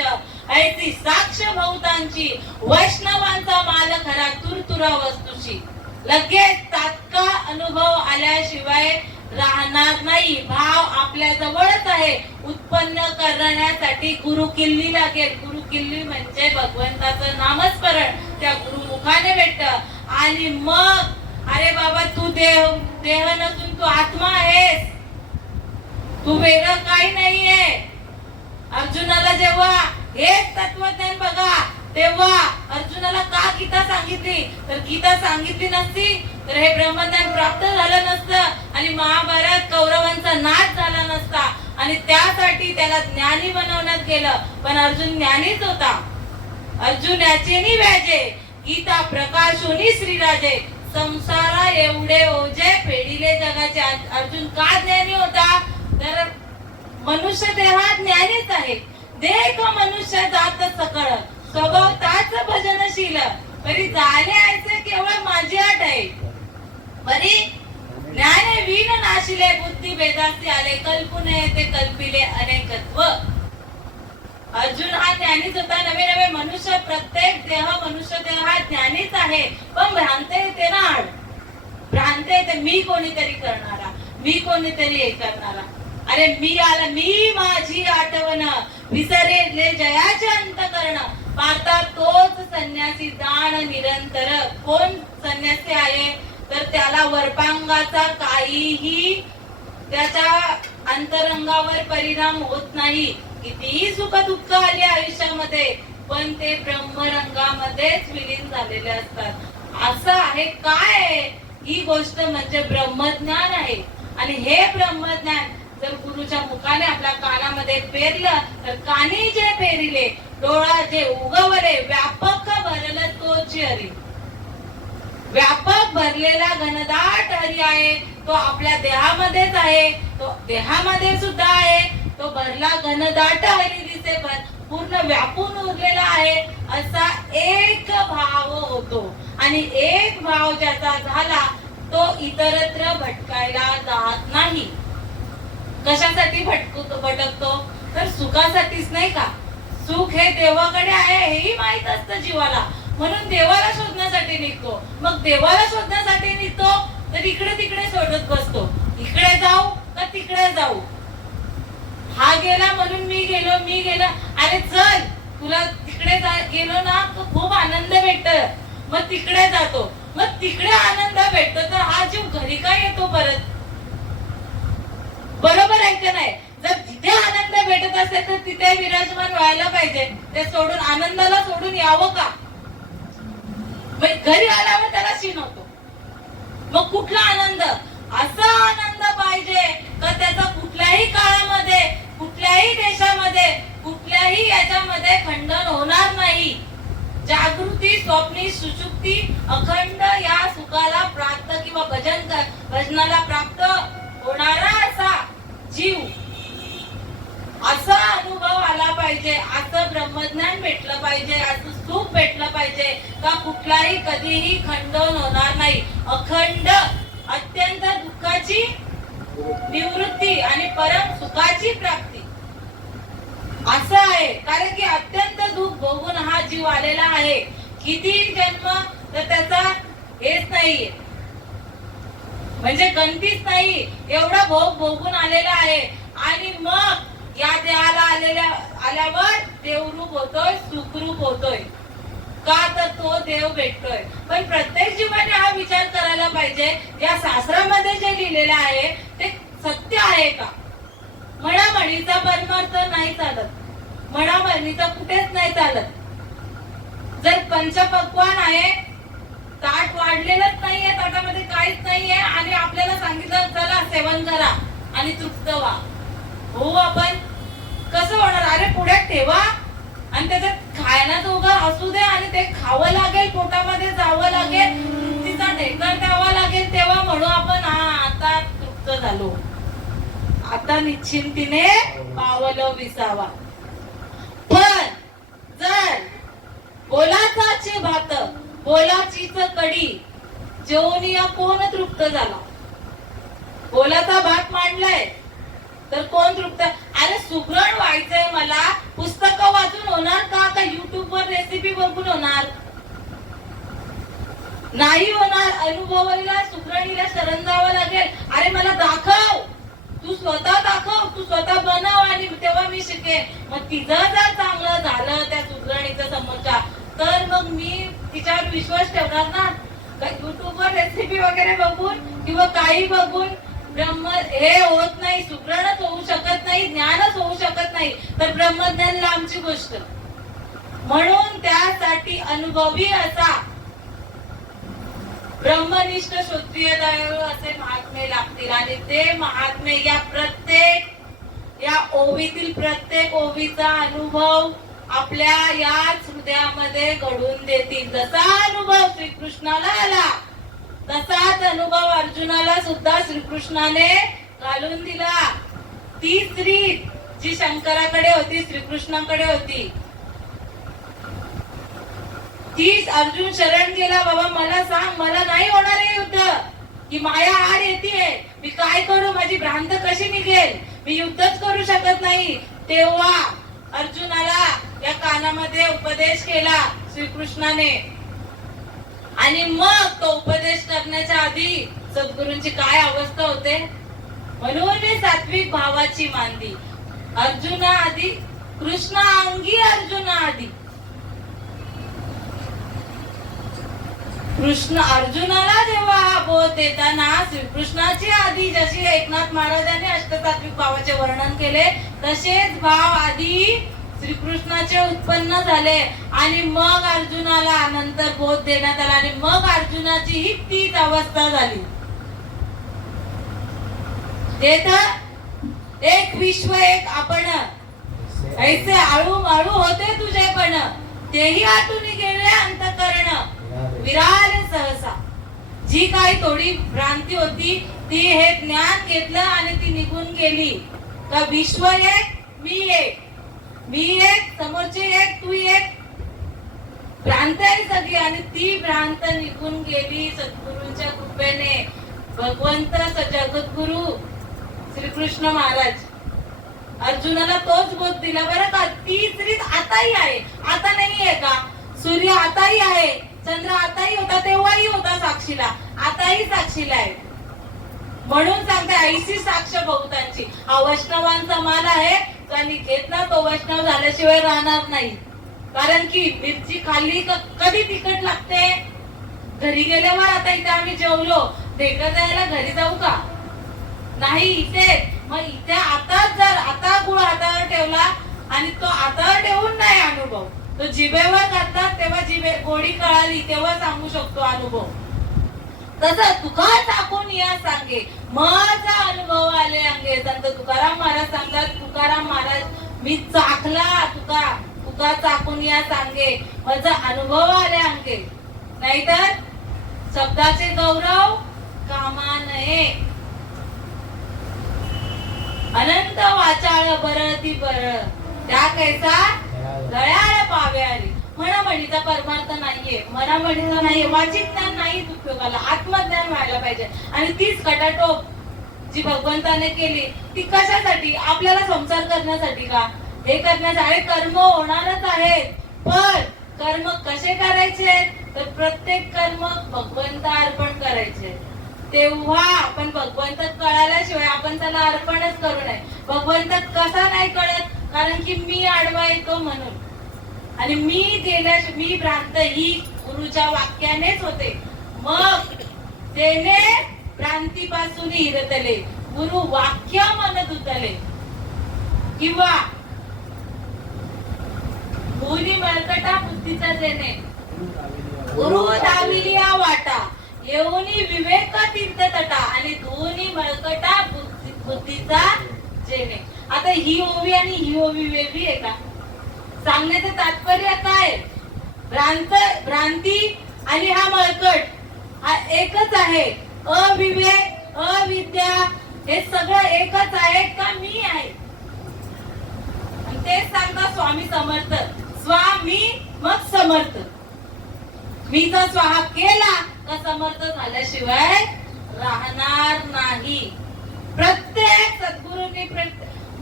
ऐसी साक्ष भूतांची वैष्णवांचा माल खरा तुरतुरा वस्तूची. लगेच तात्काळ अनुभव आल्याशिवाय राहणार नाही. भाव आपल्या जवळच आहे. उत्पन्न करण्यासाठी गुरु किल्ली लागेल. गुरु किल्ली म्हणजे भगवंताचं नामस्मरण त्या गुरुमुखाने भेटतं. आणि मग अरे बाबा तू देह नसून तू आत्मा आहेस, तू वेगळं काही नाहीये. अर्जुनाला जेव्हा हेच तत्वज्ञान बघा तेव्हा अर्जुनाला का गीता सांगितली? तर गीता सांगितली नसती तर हे ब्रह्मज्ञान प्राप्त झालं नसतं आणि महाभारत कौरवांचा नाश झाला नसता. आणि त्यासाठी त्याला ज्ञानी बनवण्यात गेलं. पण अर्जुन ज्ञानीच होता. अर्जुन याचेनी व्याजे गीता प्रकाशोनी श्रीराजे संसारा एवढे ओझे फेडिले जगाचे. अर्जुन का ज्ञानी होता? तर मनुष्य देहात ज्ञानीच आहे. देह मनुष्य जात सकळ स्वभाव ताच भजनशील परी झाले ऐसे केवळ माझी आठ आहे. परी ज्ञाने वीण नाशिले बुद्धी भेदासी आले कल्पुने ते कल्पिले अनेकत्व. अर्जुन हा ज्ञानीच होता. नवे नवे मनुष्य प्रत्येक मनुष्य देह हा ज्ञानीच आहे. पण भ्रांत येते ना. भ्रांत येते मी कोणीतरी करणारा, मी कोणीतरी हे करणारा. अरे मी आला, मी माझी आठवण विसरले जयाचे अंतकरण पाहता तोच संन्यासी दान निरंतर. कोण संन्यासी आहे? तर त्याला वरपांगाचा काहीही त्याच्या अंतरंगावर परिणाम होत नाही. कितीही सुख दुःख आले आयुष्यामध्ये पण ते ब्रह्मरंगामध्येच विलीन झालेले असतात. असं आहे काय? ही गोष्ट म्हणजे ब्रह्मज्ञान आहे. आणि हे ब्रह्मज्ञान जर गुरुच्या मुखाने आपल्या कानामध्ये पेरलं तर कानी जे पेरिले डोळा जे उगवले व्यापक भरलं तोच हरी. व्यापक भरलेला घनदाट हरी आहे तो आपल्या देहामध्येच आहे. तो देहामध्ये सुद्धा आहे. तो भरला घनदाट हरी दिसे पूर्ण व्यापून उरलेला आहे. असा एक भाव होतो आणि एक भाव ज्याचा झाला तो इतरत्र भटकायला जात नाही. कशासाठी भटकतो तर सुखासाठीच, नाही का? सुख हे देवाकडे आहे हेही माहित असतं जीवाला, म्हणून देवाला शोधण्यासाठी निघतो. मग देवाला शोधण्यासाठी निघतो तर इकडे तिकडे शोधत बसतो. इकडे जाऊ का तिकडे जाऊ, हा गेला म्हणून मी गेलो. अरे चल, तुला तिकडे गेलो ना तर खूप आनंद भेटत, मग तिकडे जातो. मग तिकडे आनंद भेटतो तर हा जीव घरी काय येतो परत? बरोबर आहे का नाही? जर तिथे आनंद भेटत असेल तर तिथे विराजमान व्हायला पाहिजे. ते सोडून आनंदाला सोडून यावं का? घरी आल्यावर त्याला क्षीण होतो. मग कुठला आनंद? असा आनंद पाहिजे का त्याचा कुठल्याही काळामध्ये, कुठल्याही देशामध्ये, कुठल्याही याच्यामध्ये खंडन होणार नाही. जागृती, स्वप्नी, सुषुप्ती अखंड या सुखाला प्राप्त किंवा भजनाला प्राप्त होणारा असा जीव, असा अनुभव आला पाहिजे. असं ब्रह्मज्ञान भेटलं पाहिजे, असं सुख भेटलं पाहिजे का कुठलाही कधीही खंडन होणार नाही. अखंड अत्यंत दुःखाची निवृत्ती आणि परम सुखाची प्राप्ती असं आहे. कारण की अत्यंत दुःख भोगून हा जीव आलेला आहे. किती जन्म तर त्याचा हेच नाहीये, म्हणजे गणतीच नाही. एवढा भोग भोगून आलेला आहे. आणि मग या देहाला आल्यावर देवरूप होतोय, सुखरूप होतोय. का तर तो देव भेटतोय. पण प्रत्येक जीवाने हा विचार करायला पाहिजे, या शास्त्रामध्ये जे लिहिलेलं आहे ते सत्य आहे का? म्हणामणीचा परमार्थ नाही चालत, म्हणामणीचा कुठेच नाही चालत. जर पंचपक्वान आहे, ताट वाढलेलंच नाहीये, ताटामध्ये काहीच नाहीये आणि आपल्याला सांगितलं चला सेवन करा आणि तृप्त व्हा, हो आपण कसं होणार? अरे पुढे ठेवा आणि त्याच्यात खायला दोघं असू दे आणि ते खावं लागेल, पोटामध्ये जावं लागेल, तृप्तीचा ढेकर द्यावा लागेल, तेव्हा म्हणू आपण हा आता तृप्त झालो, आता निश्चिंतीने पावलं विसावा. पण जर बोलाचाचे भात, बोलाचीच कडी जेवून कोण तृप्त झाला? बोलाचा भात मांडलाय तर कोण तृप्त? अरे सुगरण व्हायचंय मला, पुस्तकं वाचून होणार का युट्यूब वर रेसिपी बघून होणार? नाही होणार. अनुभवाला सुगरणीला शरण जावं लागेल. अरे मला दाखव, तू स्वतः दाखव, तू स्वतः बनव आणि तेव्हा मी शिकेन. मग तिचं जर चांगलं झालं त्या सुगरणीचं समोरच्या, तर मग मी तिच्यावर विश्वास ठेवणार ना. युट्यूबवर रेसिपी वगैरे बघून किंवा काही बघून ब्रह्म हे होत नाही, सुगरणच होऊ शकत नाही, ज्ञानच होऊ शकत नाही, तर ब्रह्मज्ञान लांबची गोष्ट. म्हणून त्यासाठी अनुभवी असा ब्रह्मनिष्ठ क्षत्रिय दैव असे महात्मे लागतील. आणि ते महात्मे या प्रत्येक या ओवीतील प्रत्येक ओवीचा अनुभव आपल्या याच हृदयामध्ये घडून देतील. जसा अनुभव श्रीकृष्णाला आला तसाच अनुभव अर्जुनाला सुद्धा श्रीकृष्णाने घालून दिला. तीच रीत जी शंकराकडे होती, श्रीकृष्णाकडे होती, तीच अर्जुन शरण गेला. बाबा मला सांग, मला नाही होणार हे युद्ध, की माया आड येते, मी काय करू, माझी भ्रांत कशी निघेल, मी युद्धच करू शकत नाही. तेव्हा अर्जुनाला या कानामध्ये उपदेश केला श्रीकृष्णाने. आणि मग तो उपदेश करण्याच्या आधी सद्गुरूंची काय अवस्था होते? म्हणून सात्विक भावाची मांदी. अर्जुना आधी कृष्ण अंगी, अर्जुना आधी कृष्ण. अर्जुनाला जेव्हा हा बोध देताना श्रीकृष्णाची आधी, जशी एकनाथ महाराजांनी अष्टसात्विक भावाचे वर्णन केले तसेच भाव आधी श्रीकृष्णाचे उत्पन्न झाले आणि मग अर्जुनाला नंतर बोध देण्यात आला आणि मग अर्जुनाची ही तीच अवस्था झाली. ते तर एक विश्व एक आपण ऐसे आळू माळू होते तुझे पण तेही आतून गेले अंतकरण विराले सहसा. जी काही थोडी भ्रांती होती ती हे ज्ञान घेतलं आणि ती निघून गेली. का विश्व एक मी एक समोरचे एक तू एक भ्रांत आहे सगळी आणि ती भ्रांत निघून गेली सद्गुरूंच्या कृपेने. भगवंत जगद्गुरु श्रीकृष्ण महाराज अर्जुनाला तोच बोध दिला बरं का. तीच रीत आताही आहे. आता नाहीये का सूर्य आताही आहे, चंद्र आताही होता, तेव्हाही होता साक्षीला, आताही साक्षीला आहे. म्हणून सांगते ऐशी साक्ष बहुतांची. हा वैष्णवांचा माल आहे, त्यांनी घेतला तो वैष्णव झाल्याशिवाय राहणार नाही. कारण की मिरची खाल्ली कधी तिखट लागते. घरी गेल्यावर आता इथे आम्ही जेवलो ढेकर द्यायला घरी जाऊ का नाही, इथे मग इथे आता गुळ हातावर ठेवला आणि तो हातावर ठेवून नाही अनुभव, तो जिभेवर घातला तेव्हा जिभे गोडी कळाली तेव्हा सांगू शकतो अनुभव. तसं तुका टाकून या सांगे माझा अनुभव आले अंगे. संत तुकाराम महाराज सांगतात, तुकाराम महाराज मी चाखला तुका चाकून या सांगे माझा अनुभव आले अंगे. नाहीतर शब्दाचे गौरव कामा नये. अनंत वाचाळ बरती बर त्या कैसा गळ्याळ पावे आली. म्हणीचा परमार्थ नाहीये, म्हणीचा नाहीये, वाचिक ज्ञान नाहीच उपयोगाला, आत्मज्ञान व्हायला पाहिजे. आणि तीच खटाटोप जी भगवंताने केली ती कशासाठी? आपल्याला संसार करण्यासाठी का? हे करण्यासाठी कर्म होणारच आहेत, पण कर्म कसे करायचे तर प्रत्येक कर्म भगवंत अर्पण करायचे. तेव्हा आपण भगवंत कळाल्याशिवाय आपण त्याला अर्पणच करू नये. भगवंत कसा नाही कळत? कारण की मी आडवा येतो म्हणून. आणि मी भ्रांत ही गुरुच्या वाक्यानेच होते. मग तेने भ्रांतीपासून हिरतले गुरु वाक्य म्हणत उतले. किंवा भूनी मळकटा बुद्धीचा जेणे गुरु दाविलिया वाटा येऊनी विवेक तीर्थ तटा आणि धुनी मळकटा बुद्धीचा जेणे. आता ही ओवी आणि ही ओवी वेगळी आहे का? सांगण्याचं तात्पर्य काय? भ्रांती आणि हा मळकट हा एकच आहे. अविवेक अविद्या हे सगळं एकच आहे का मी आहे? तेच सांगता स्वामी समर्थ. स्वामी मग समर्थ. मी जर स्वाहा केला का समर्थ झाल्याशिवाय राहणार नाही. प्रत्येक सद्गुरूंनी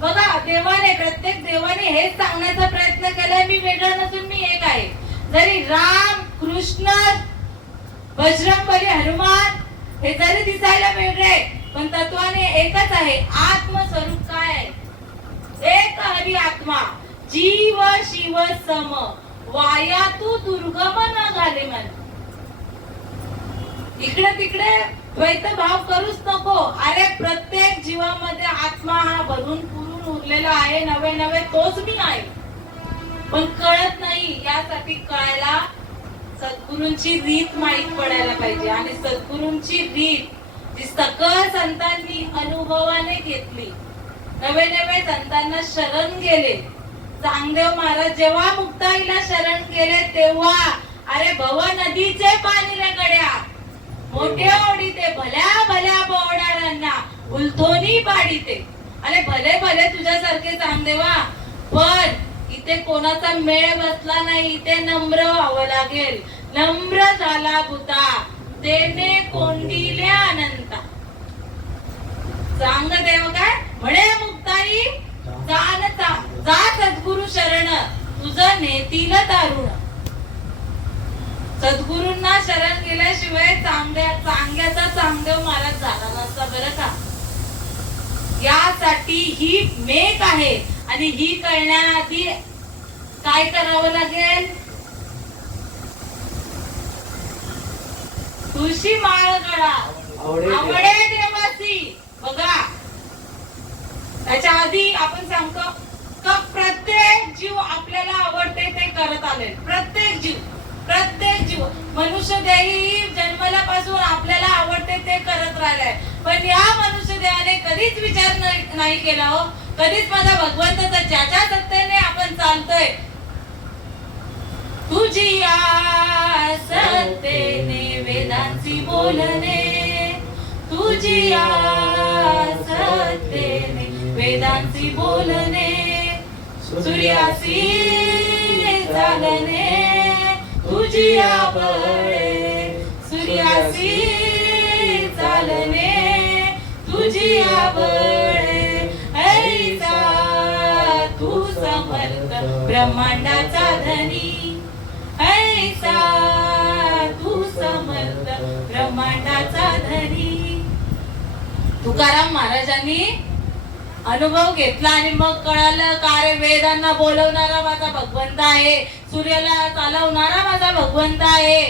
बघा प्रत्येक देवाने हेच सांगण्याचा प्रयत्न केलाय, मी वेगळं नसून मी एक आहे. जरी राम कृष्ण बजरंगबली हनुमान हे जरी दिसायला वेगळे पण तत्वाने एकच आहे. आत्मस्वरूप काय आहे? एक हरी आत्मा जीव शिव सम वायातू दुर्गम न घाले मन. इकडे तिकडे द्वैत भाव करूच नको. अरे प्रत्येक जीवामध्ये आत्मा हा भरून पुरून उरलेला आहे. नवे नवे तोच मी आहे, पण कळत नाही. यासाठी कळायला सद्गुरूंची रीत माहीत पडायला पाहिजे. आणि सद्गुरूंची रीत जी सकल संतांनी अनुभवाने घेतली. नवे नवे संतांना शरण गेले. चांगदेव महाराज जेव्हा मुक्ताईला शरण गेले तेव्हा अरे भव नदीचे पाणी रे गड्या मोठे ओढीते भल्या भल्या बोडारांना उलथोनी पाडीते. अरे भले भले तुझ्यासारखे चांगदेवा, पण इथे कोणाचा मेळ बसला नाही. इथे नम्र व्हावं लागेल. नम्र झाला बुता तेने कोंडिले अनंता. चांगदेव काय म्हणे? मुक्ताई जा सद्गुरु शरण तुझं नेतील दारुण. सद्गुरूंना शरण गेल्याशिवाय चांगल्याचा चांगदेव महाराज झाला नसता बरं का. यासाठी ही मेघ आहे आणि ही कळण्याआधी काय करावं लागेल? तुळशी माळ गळा आवडे देवासी. बघा त्याच्या आधी आपण सांगतो का प्रत्येक प्रत्येक जीव आपल्याला आवडते ते करत आले. प्रत्येक जीव मनुष्य देही जन्मल्यापासून आपल्याला आवडते ते करत राहिलाय. पण या मनुष्य देहाने कधीच विचार नाही केला हो, कधीच माझा भगवंताचा ज्याच्या सत्तेने आपण चालतोय, तुझी या सत्तेने वेदांची बोलणे, तुझी या सत्तेने वेदांची बोलणे, सूर्यासी चालणे, तुझी या बळे, सूर्यासी चालणे, तुझी या बळे, ऐसा तू समर्थ ब्रह्मांडाचा धनी, ऐसा तू समर्थ ब्रह्मांडाचा धनी. तुकाराम महाराजांनी अनुभव घेतला आणि मग कळालं का रे, वेदांना बोलवणारा माझा भगवंत आहे, सूर्याला चालवणारा माझा भगवंत आहे.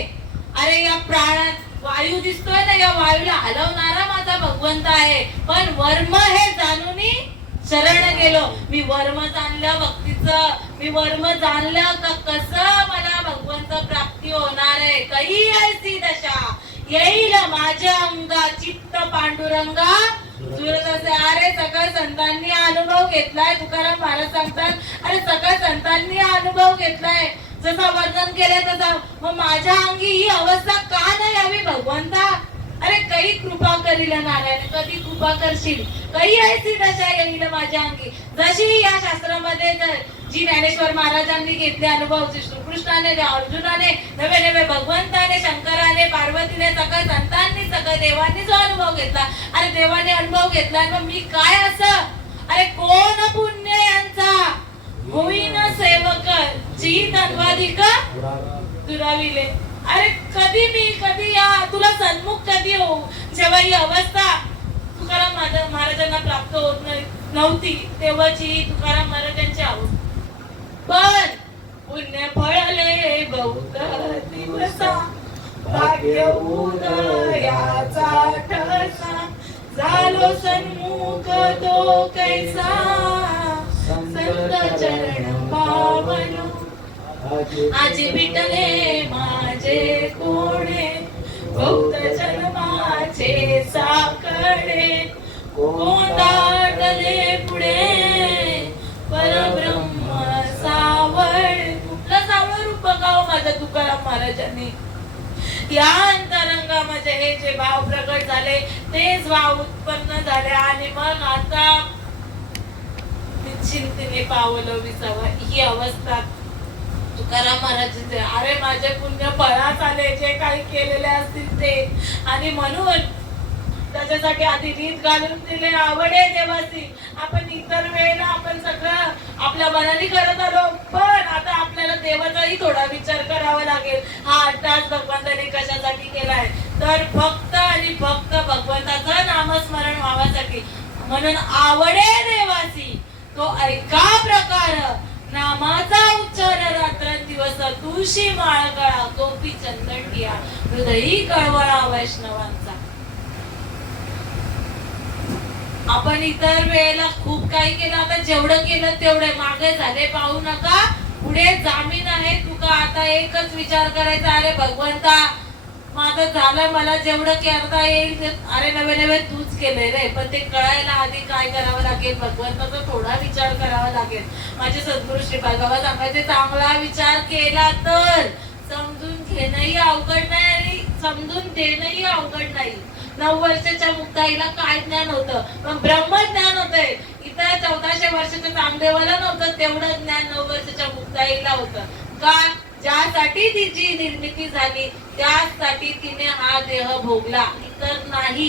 अरे या प्राणात वायू दिसतोय ना, या वायूला हलवणारा माझा भगवंत आहे. पण वर्म हे जाणून शरण गेलो. मी वर्म जाणलं भक्तीचं, मी वर्म जाणलं का कसं मला भगवंत प्राप्ती होणार आहे. काही ऐसी दशा येईल माझ्या अंगा चित्त पांडुरंगा सुरतसे. अरे सगळ्या संतांनी अनुभव घेतलाय. तुकाराम महाराज सांगतात, अरे सगळ्या संतांनी अनुभव घेतलाय, जसा वर्णन केलंय तसा. मग माझ्या अंगी ही अवस्था का नाही यावी भगवंता. अरे काही कृपा करील नारायण, कधी कृपा करशील. काही ऐसी दशा येईल माझ्या अंगी. जशी या शास्त्रामध्ये जी ज्ञानेश्वर महाराजांनी घेतले अनुभव, श्रीकृष्णाने, अर्जुनाने, नवे नवे भगवंताने, शंकराने, पार्वतीने, सगळ्या संतांनी, सगळ्या देवांनी जो अनुभव घेतला. अरे देवाने अनुभव घेतला, मग मी काय असं. अरे कोण पुण्य यांचा होईन सेवक, जी तन्वाधिक दुराविले. अरे कधी या तुला सन्मुख कधी होऊ. जेव्हा ही अवस्था तुकाराम महाराजांना प्राप्त होत नव्हती, तेव्हाची तुकाराम महाराजांची अवस्था. पण पुण्य फळले बहुत दिवसा, भाग्य उदयाचा ठसा, झालो सन्मुख तो कैसा, संत चरण पावन. आजी विटले माझे कोणे, भक्त जन्माचे साकडे, कोंडाटले पुढे परब्रह्म सावळ. कुठलं सावळ रूप बघावं माझ्या तुकाराम महाराजांनी. या अंतरंगामध्ये हे जे भाव प्रकट झाले तेच भाव उत्पन्न झाले. आणि मग आता निश्चिंतीने पावलं विसावा ही अवस्था तुकाराम महाराजांचे. अरे माझे पुण्य फळात आले, जे काही केलेले असतील ते. आणि म्हणून त्याच्यासाठी आधी रीत घालून दिले, आवडे देवाची. आपण इतर वेळेला आपण सगळं आपल्या मनाने करत आलो, पण आता आपल्याला देवाचाही थोडा विचार करावा लागेल. हा अट्टास भगवंताने कशासाठी केलाय, तर फक्त आणि फक्त भगवंताचं नामस्मरण व्हावासाठी. म्हणून आवडे देवाची तो ऐका प्रकार, नामाचा उच्चार रात्रंदिवस, तुळशी माळ गळा, गोपी चंदन टिया, हृदयी कळवळा वैष्णवांचा. आपण इतर वेळेला खूप काही केलं, आता जेवढं केलं तेवढे मागे झाले पाहू नका, पुढे जामीन आहे. तुका आता एकच विचार करायचा, अरे भगवंता माझं झालं, मला जेवढं करता येईल अरे नवे नवे तूच केलंय रे. पण ते कळायला आधी काय करावं लागेल, भगवंताचा थोडा विचार करावा लागेल. माझे सद्गुरु श्रीपाद बाबा सांगायचे, चांगला विचार केला तर समजून घेणंही अवघड नाही आणि समजून देणंही अवघड नाही. 9 वर्षाच्या मुक्ताईला काय ज्ञान होतं, पण ब्रह्मज्ञान होतंय. इतर 1400 वर्षाच्या चांगदेवाला नव्हतं तेवढं ज्ञान 9 वर्षाच्या मुक्ताईला होतं. का? ज्यासाठी तिची निर्मिती झाली त्यासाठी तिने हा देह भोगला, इतर नाही.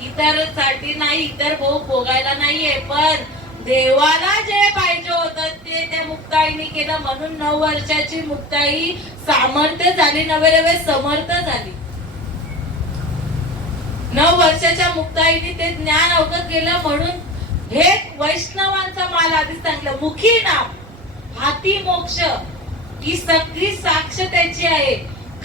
इतर साठी नाही, इतर भोग भोगायला नाहीये. पण देवाला जे पाहिजे होतं ते त्या मुक्ताईने केलं. म्हणून 9 वर्षाची मुक्ताई सामर्थ्य झाली, नवे नवे समर्थ झाली. 9 वर्षाच्या मुक्ताईने ते ज्ञान अवगत केलं. म्हणून हे वैष्णवांचा माल आधीच सांगलं, मुखी नाम हाती मोक्ष, ही सगळी साक्ष त्याची आहे.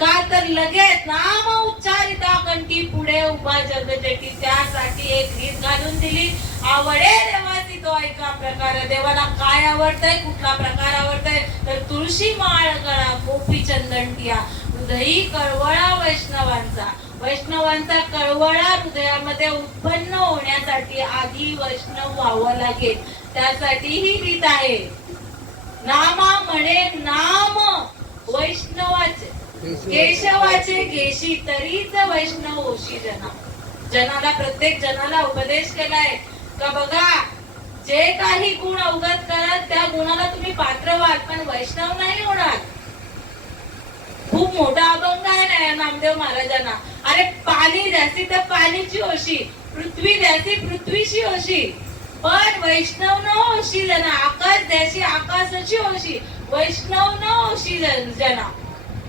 का तर लगेच नाम उच्चारिता कंठी पुढे उभा जगजेठी. त्यासाठी एक रीत घालून दिली, आवडे देवाची तो ऐका प्रकार. देवाला काय आवडतंय, कुठला प्रकार आवडतंय तर तुळशी माळ गळा, गोपी चंदन टिया, हृदयी कळवळा वैष्णवांचा. वैष्णवांचा कळवळा हृदयामध्ये उत्पन्न होण्यासाठी आधी वैष्णव व्हावं लागेल. त्यासाठी ही रीत आहे. नामा म्हणे नाम वैष्णवाचे, केशवाचे घेशी तरीच वैष्णव होशी जना. जनाला, प्रत्येक जनाला उपदेश केलाय का बघा, जे काही गुण अवगत कराल त्या गुणाला तुम्ही पात्र व्हाल, पण वैष्णव नाही होणार. खूप मोठा अभंग आहे ना नामदेव महाराजांना. अरे पाणी द्यासी तर पाणीची होशी, पृथ्वी द्यासी पृथ्वीची होशी, पण वैष्णव न होशी जना. आकाश द्यासी आकाशाची होशी, वैष्णव न होशी जना.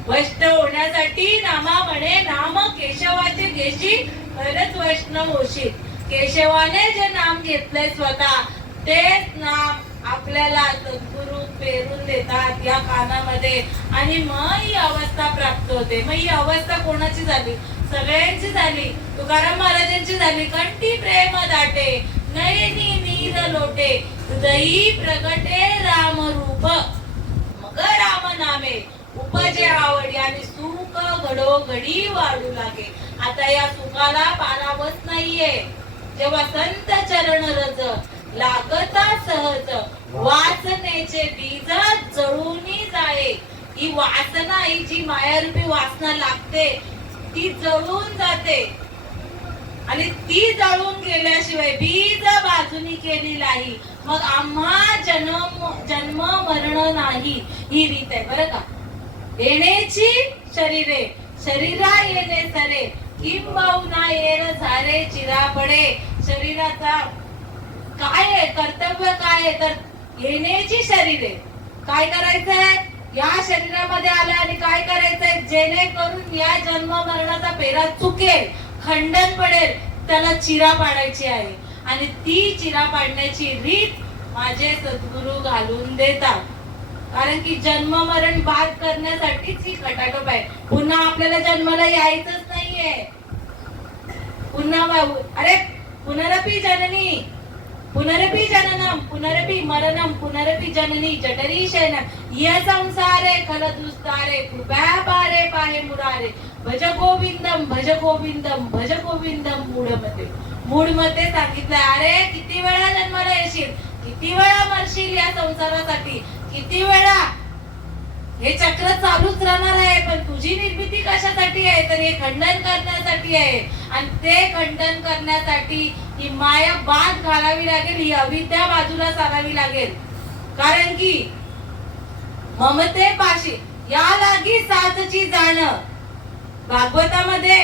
वैष्णव होण्यासाठी नामा म्हणे नाम केशवाचे घेशी तरच वैष्णव होशी. केशवाने जे नाम घेतलंय स्वतः तेच नाम आपल्याला सद्गुरु पेरून देतात या कानामध्ये, आणि मग ही अवस्था प्राप्त होते. मग ही अवस्था कोणाची झाली? सगळ्यांची झाली. तुकाराम महाराजांची झाली. कंठी प्रेम दाटे, नयनी नीर लोटे, हृदयी प्रगटे राम रूप, मग राम नामे उपजे आवडी, आणि सुख घडोघडी वाढू लागे. आता या सुखाला पारावत नाहीये. जेव्हा संत चरण रज लागता सहज, वासनेचे बीज जळूनी जाये. ही वासना, ही जी मायारूपी वासना लागते ती जळून जाते, आणि ती जळून गेल्याशिवाय बीज बाजूनी केली नाही, मग आम्हा जन्म मरण नाही. ही रीत आहे बरं का. येण्याची शरीरे, शरीरा येणे सरे, किंबहुना येर झारे चिरा पडे. शरीराचा काय आहे, कर्तव्य काय आहे तर येण्याची शरीरे. काय करायचंय? या शरीरामध्ये आलं आणि काय करायचंय? जेणेकरून या जन्म मरणाचा पेरा चुकेल, खंडन पडेल, त्याला चिरा पाडायची आहे. आणि ती चिरा पाडण्याची रीत माझे सद्गुरु घालून देतात. कारण की जन्म मरण बाद करण्यासाठीच ही खटाटोप आहे. पुन्हा आपल्याला जन्माला यायचंच नाहीये. पुन्हा अरे पुनरपि जननी, पुनरपि जननम, पुनरपि मरणम, पुनरपि जननी जठरी शयनम, य संसारे खल दुस्तारे, कृपया पारे पाहे मुरारे, भज गोविंदम भज गोविंदम भज गोविंदम. मूढमध्ये सांगितलंय, अरे किती वेळा जन्माला येशील, किती वेळा मरशील या संसारासाठी, किती वेळा हे चक्र चालूच राहणार आहे. पण तुझी निर्मिती कशासाठी आहे तर हे खंडन करण्यासाठी आहे. आणि ते खंडन करण्यासाठी ही माया बाद घालावी लागेल, ही अविद्या बाजूला सारावी लागेल. कारण की ममते पाशी या लागी साथची जाण. भागवतामध्ये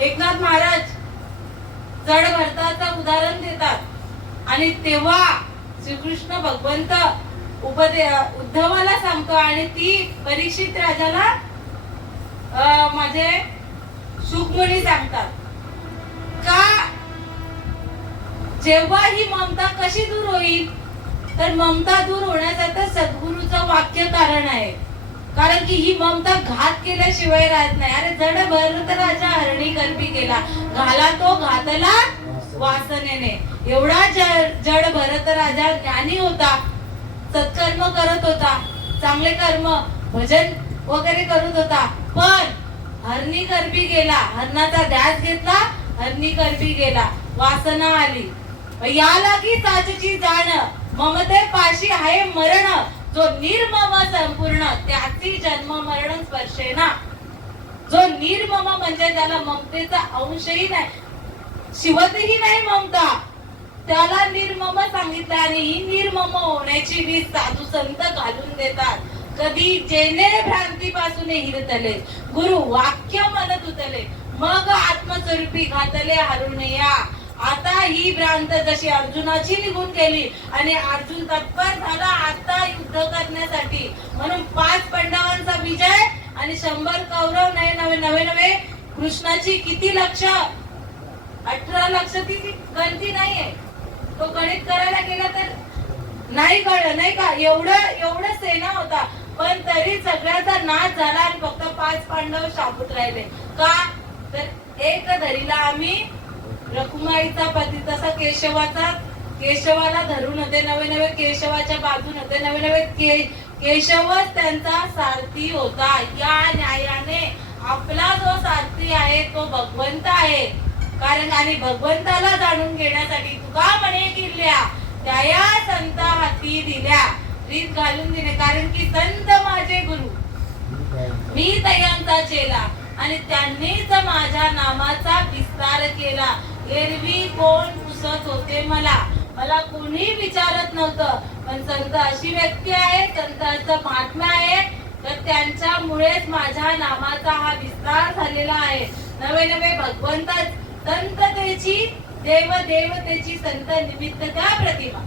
एकनाथ महाराज जड भरताचं उदाहरण देतात, आणि तेव्हा श्रीकृष्ण भगवंत उद्धवाला सांगतो, आणि ती परीक्षित राजाला माझे सुखमुनी सांगतात का जेव्हा ही ममता कशी दूर होईल तर ममता दूर होण्याचं सद्गुरूचं वाक्य कारण आहे. कारण की ही ममता घात केल्याशिवाय राहत नाही. अरे जड भरत राजा हरणी कल्पी केला, घाला तो घातला वासनेने. एवढा जड भरत राजा ज्ञानी होता, सत्कर्म करत होता, चांगले कर्म भजन वगैरे करत होता, पण हरणी करपी गेला. हरणाचा ध्यास घेतला, हरणी करपी गेला, वासना आली. याला की साचची जाण, ममते पाशी आहे मरण, जो निर्मम संपूर्ण त्याची जन्म मरण स्पर्शेना. जो निर्मम म्हणजे त्याला ममतेचा अंशही नाही, शिवतही नाही ममता, त्याला निर्मम सांगितलं. आणि ही निर्मम होण्याची वीज साधू संत घालून देतात. कधी जेने भ्रांतीपासून हिरतले, गुरु वाक्य मनत उतले, मग आत्मस्वरूपी घातले हरून या. आता ही भ्रांत जशी अर्जुनाची निघून गेली, आणि अर्जुन तत्पर झाला आता युद्ध करण्यासाठी. म्हणून 5 पांडवांचा विजय आणि 100 कौरव नवे कृष्णाची किती लक्ष? 18 लक्ष. ती गणती नाहीये. तो गणित करायला गेला तर नाही कळलं नाही का, एवढं सेना होता, पण तरी सगळ्याचा नाश झाला आणि फक्त 5 पांडव शाबूत राहिले. का तर एक धरीला आम्ही रखुमाईचा पती, तसा केशवाचा केशवाला धरून होते, नवे नवे केशवाच्या बाजून होते, नवे नवे केशवच त्यांचा सारथी होता. या न्यायाने आपला जो सारथी आहे तो भगवंत आहे. कारण आणि भगवंताला जाणून घेण्यासाठी तुका म्हणे किल्ल्या त्या संत हाती दिल्या, रीत घालून दिले. कारण की संत माझे गुरु, मी तयांचा चेला, आणि त्यांनीच माझ्या नामाचा विस्तार केला. एरवी कोण पुसत होते मला, मला कोणी विचारत नव्हतं. पण संत अशी व्यक्ती आहे, संतांचं महात्म्य आहे, तर त्यांच्यामुळेच माझ्या नामाचा हा विस्तार झालेला आहे. नवे नवे भगवंत संततेची, देव देवतेची संत निमित्त त्या प्रतिमा.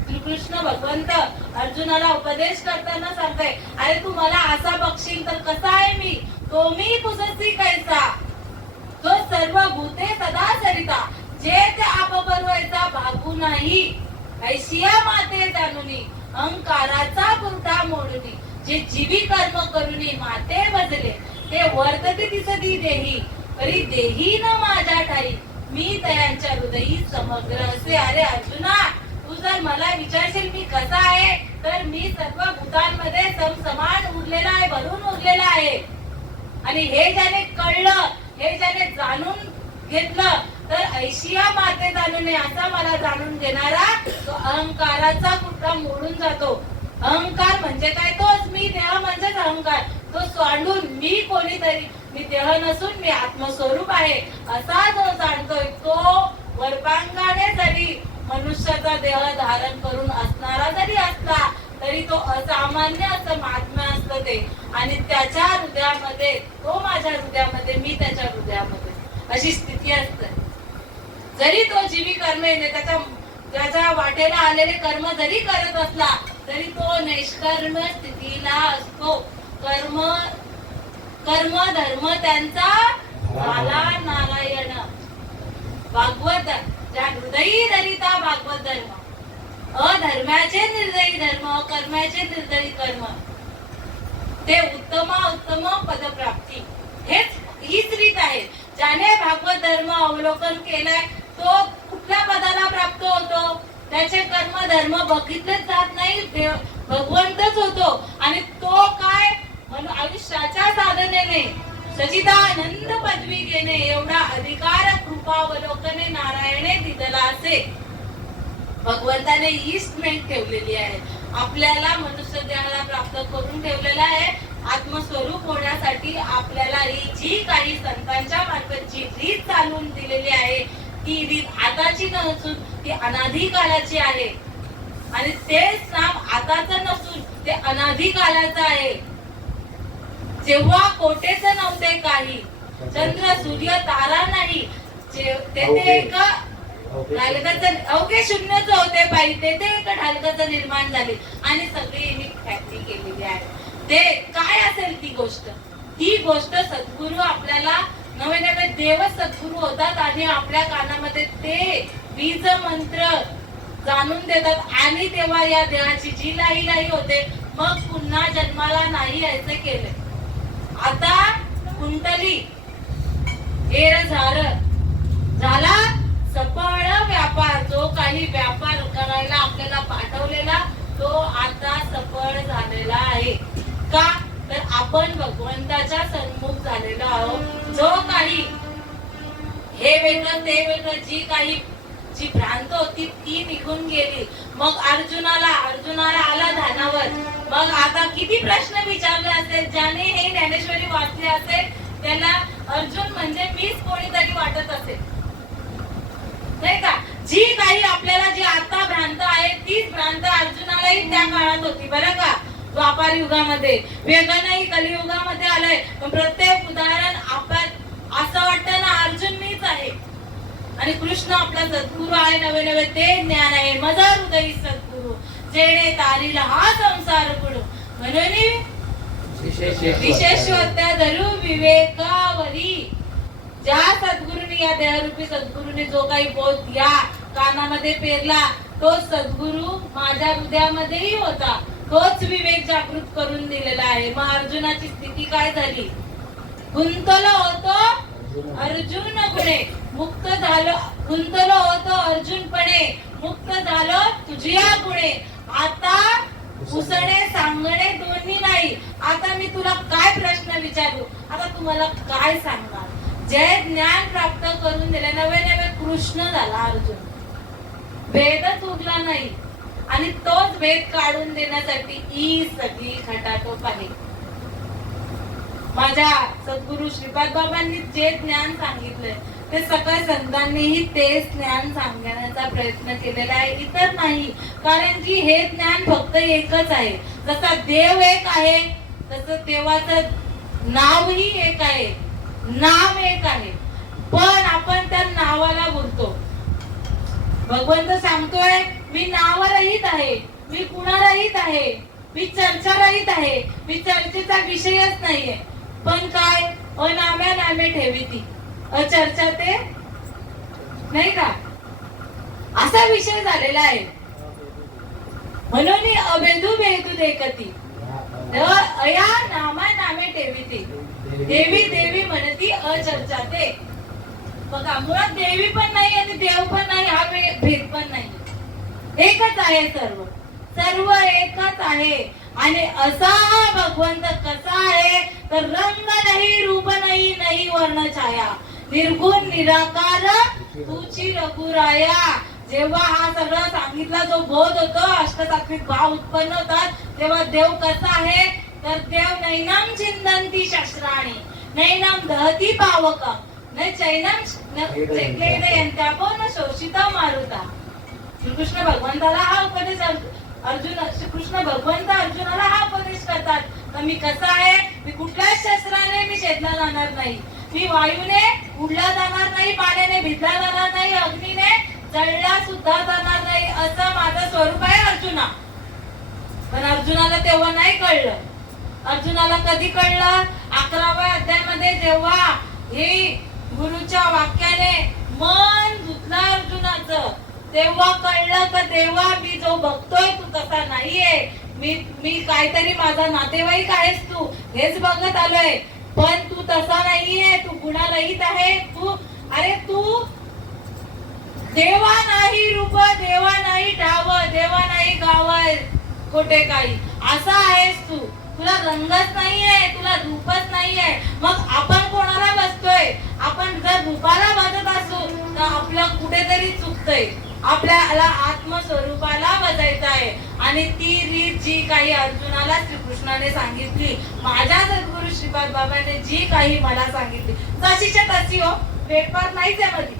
श्रीकृष्ण भगवंत अर्जुनाला उपदेश करताना सांगताय, अरे तू मला असा बघशील तर कसा आहे मी, तो मी पुससी कैसा, तो सर्व भूते सदा सरिता, जे ते आपबरोबरचा भागू नाही. ऐशिया माते जाणुनी अहंकाराचा पुरता मोडुनी, जे जीवी कर्म करुनी माते भजले, ते वर्तते दिसती देही, तरी देही न माझ्या ठाई, मी तयांच्या हृदयी समग्र असे. अरे अर्जुना, तू जर मला विचारशील मी कसा आहे, तर मी सर्व भूतांमध्ये समसमान उरलेला आहे, भरून उरलेला आहे. आणि हे ज्याने कळलं, हे ज्याने जाणून घेतलं, तर ऐशिया माते जाणून असा मला जाणून घेणारा तो अहंकाराचा कुठला मोडून जातो. अहंकार म्हणजे काय, तोच मी, देह म्हणजेच अहंकार, तो सोडून मी कोणीतरी, मी देह नसून मी आत्मस्वरूप आहे असा जो जाणतोय, तो वरपांगाने जरी मनुष्याचा देह धारण करून असणारा जरी असला, तरी तो असामान्य असं महात्म्य असतं ते. आणि त्याच्या हृदयामध्ये, तो माझ्या हृदयामध्ये, मी त्याच्या हृदयामध्ये, अशी स्थिती असते. जरी तो जीवी कर्म त्याच्या वाटेला आलेले कर्म जरी करत असला, तरी तो नैष्कर्म स्थितीला असतो. कर्म धर्म त्यांचा झाला नारायण. भागवत ज्या हृदयी धरिता भागवत धर्म, अधर्माचे निर्दयी धर्म, कर्माचे निर्दयी कर्म, ते उत्तम पदप्राप्ती. हीच रीत आहे. ज्याने भागवत धर्म अवलोकन केलाय तो कुठल्या पदाला प्राप्त होतो, त्याचे कर्म धर्म बघितलेच जात नाही, भगवंतच होतो. आणि तो काय म्हणून आयुष्याच्या साधनेने सचिदानंद पदवी घेणे एवढा अधिकार कृपावलोकने नारायणे दिलेला असे. भगवंताने इस्टमेंट ठेवलेली आहे, आपल्याला मनुष्य देहाला प्राप्त करून ठेवलेला आहे. आत्मस्वरूप होण्यासाठी आपल्याला ही जी काही संतांच्या मार्फत जी रीत चालवून दिलेली आहे, ती रीत आताची नसून ती अनादी कालाची आहे. आणि तेच नाम आताच नसून ते अनादी कालाचं आहे. जेव्हा कोटेच नव्हते काही, चंद्र सूर्य तारा नाही, तेथे एक ढालकाचं अवघे शून्यच होते पाहिजे, तेथे एक ढालकाचं निर्माण झाले आणि सगळी फॅक्टरी केलेली आहे. ते काय असेल ती गोष्ट सद्गुरू आपल्याला, नवे नवे देव सद्गुरू होतात आणि आपल्या कानामध्ये ते बीज मंत्र जाणून देतात. आणि तेव्हा या देहाची जी लाही होते, मग पुन्हा जन्माला नाही यायचे केले. आता कुंडली हेर झाला सफळ व्यापार. जो काही व्यापार करायला आपल्याला पाठवलेला तो आता सफळ झालेला आहे. का तर आपण भगवंताच्या सन्मुख झालेलो आहोत. जो काही हे वेगळं ते वेगळं जी भ्रांत होती ती निघून गेली. मग अर्जुनाला आला ध्यानावर. मग आता किती प्रश्न विचारले असेल, ज्याने हे ज्ञानेश्वरी वाचले असेल त्याला अर्जुन म्हणजे मीच कोणीतरी वाटत असेल, नाही का. जी काही आपल्याला जी आता भ्रांत आहे तीच भ्रांत अर्जुनालाही त्या काळात होती, बरं का. द्वापार युगामध्ये वेगळं नाही, कलियुगामध्ये आलंय. पण प्रत्येक उदाहरण आपण असं वाटतं ना अर्जुन मीच आहे. आणि कृष्ण आपला सद्गुरू आहे. नवे नवे ते ज्ञान आहे माझा हृदयी सद्गुरू, जेणे तारीला हा संसार गुरु. म्हणून विशेषवत्या धरू विवेकावरी. ज्या सद्गुरूने, या देहरूपी सद्गुरूने जो काही बोध या कानामध्ये पेरला, तो सद्गुरू माझ्या हृदयामध्येही होता. तोच विवेक जागृत करून दिलेला आहे. मग अर्जुनाची स्थिती काय झाली? गुंतलो होतो अर्जुन गुणे, मुक्त झालो, गुंतलो होतो अर्जुनपणे, मुक्त झालो तुझ्या गुणे. आता उसणे सांगणे दोन्ही नाही. आता मी तुला काय प्रश्न विचारू, आता तुम्हाला काय सांगणार. जे ज्ञान प्राप्त करून दिले, नवे नवे कृष्ण झाला अर्जुन, भेदच उरला नाही. आणि तोच भेद काढून देण्यासाठी ही सगळी खटाटोप आहे. माझ्या सद्गुरु श्रीपाद बाबांनी जे ज्ञान सांगितलंय ते सगळ्या संतांनीही तेच ज्ञान सांगण्याचा प्रयत्न केलेला आहे, इतर नाही. कारण की हे ज्ञान फक्त एकच आहे. जसा देव एक आहे तसं देवाचं नावही एक आहे, नाम एक आहे, पण आपण त्या नावाला बोलतो. भगवंत सांगतोय मी नावरहित आहे, मी गुणरहित आहे, मी चर्चारहित आहे, मी चर्चेचा विषयच नाहीये. पण काय अनाम्या नामे ठेविती, अचर्चा ते नाही का, असा विषय झालेला आहे. म्हणून अभेदू भेदू देखती अया नामा नामे ठेविती, देवी देवी म्हणती अचर्चा ते. बघा, मुळात देवी पण नाही आणि देव पण नाही, हा भेद पण नाही, एकच आहे. सर्व सर्व एकच आहे. आणि असा हा भगवंत कसा आहे तर रंग नाही, रूप नाही, नाही वर्ण छाया, निर्गुण निराकार तुची रघुराया. जेव्हा हा सगळं सांगितला जो बोध होतो, अष्टसात्विक भाव उत्पन्न होतात, तेव्हा देव कसा आहे तर देव नैनम चिंतंती शस्त्राणी, नैनम दहती पावकम, न चैनम शोषिता मारुता. श्रीकृष्ण भगवंताला हा उपदेश श्रीकृष्ण भगवंत अर्जुनाला हा उपदेश करतात तर मी कसा आहे, मी कुठल्याच शस्त्राने मी छेदला जाणार नाही, मी वायूने उडला जाणार नाही, पाण्याने भिजला जाणार नाही, अग्नीने जळला सुद्धा जाणार नाही, असं माझं स्वरूप आहे अर्जुना. पण अर्जुनाला तेव्हा नाही कळलं. अर्जुनाला कधी कळलं? 11व्या अध्यायामध्ये जेव्हा हे गुरुच्या वाक्याने मन धुतलं अर्जुनाचं, तेव्हा कळलं का देवा मी जो बघतोय तू तसा नाहीये, मी काहीतरी माझा नातेवाईक आहेस तू, हेच बघत आलोय, पण तू तसा नाहीये, तू गुणारहित आहे. तू देवा नाही रूप, देवा नाही ठाव, देवा नाही गाव, खोटे काही असा आहेस तू. तुला रंगच नाहीये, तुला रूपच नाहीये. मग आपण कोणाला बसतोय? आपण जर रूपाला बसत असू तर आपलं कुठेतरी चुकतंय. आपल्याला आत्मस्वरूपाला बसायचं आहे. आणि ती रीत जी काही अर्जुनाला श्रीकृष्णाने सांगितली, माझ्या सद्गुरु श्रीपाद बाबांनी जी काही मला सांगितली, तशीच्या तशी हो, भेदभाव नाहीच आहे मध्ये.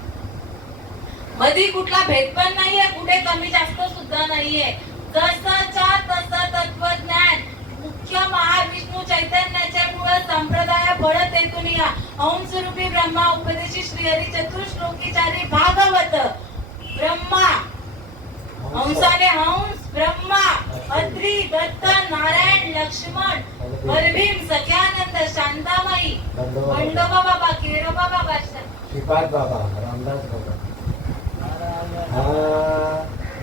मध्ये कुठला भेद पण नाहीये, कुठे कमी जास्त सुद्धा नाहीये. जसंच्या तसं तत्वज्ञान मुख्य महाविष्णू चैतन्याच्या मूळ संप्रदाय बळत येथून या अंशरूपी ब्रह्मा उपदेशी श्रीहरी चतुश्लोकीचारी भागवत ब्रह्मा, हंसाने हंस ब्रह्मा, अत्रि दत्त नारायण लक्ष्मण बलभीम सख्यानंद शांतामाई खंडोबा बाबा केरोबा बाबा श्रीपाद बाबा रामदास बाबा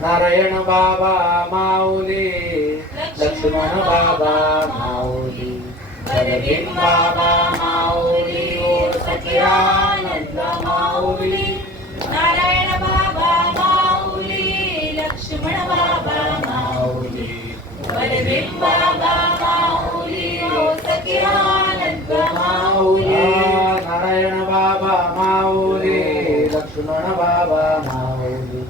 नारायण बाबा माऊली, लक्ष्मण बाबा माऊली, बलभीम बाबा माऊली, सख्यानंद माऊली. नारायण बाबा माऊली, लक्ष्मण बाबा माऊली, बलभीम बाबा माऊली, सख्यानंद माऊली. नारायण बाबा माऊली, लक्ष्मण बाबा माऊली,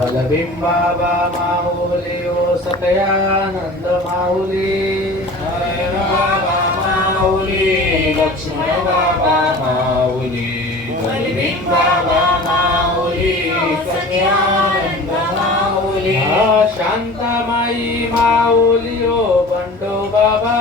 बलभीम बाबा माऊली, ओ सख्यानंद माऊली. नारायण बाबा माऊली, लक्ष्मण बाबा माऊली, बलभीम बाबा माऊली, सख्यानंद माऊली. शांतामाई माऊली, ओ बंडो बाबा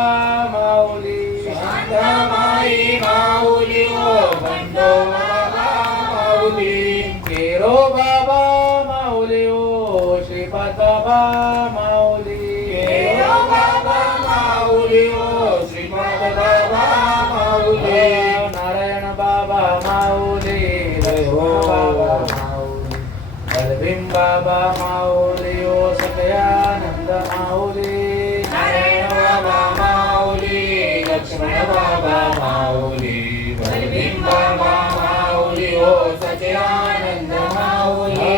माऊली, शांतामाई माऊली, ओ बंडो बाबा माऊली, केरो बाबा माऊली, ओ श्रीपाद बाबा माऊली, केरो बाबा माऊली, ओ श्रीपाद बाबा माऊली. नारायण बाबा माऊली, लक्ष्मण बाबा माऊली, बलभीम बाबा माऊली, ओ सख्यानंद माऊली. नारायण बाबा माऊली, लक्ष्मण बाबा माऊली, बलभीम बाबा माऊली, ओ सख्यानंद माऊली.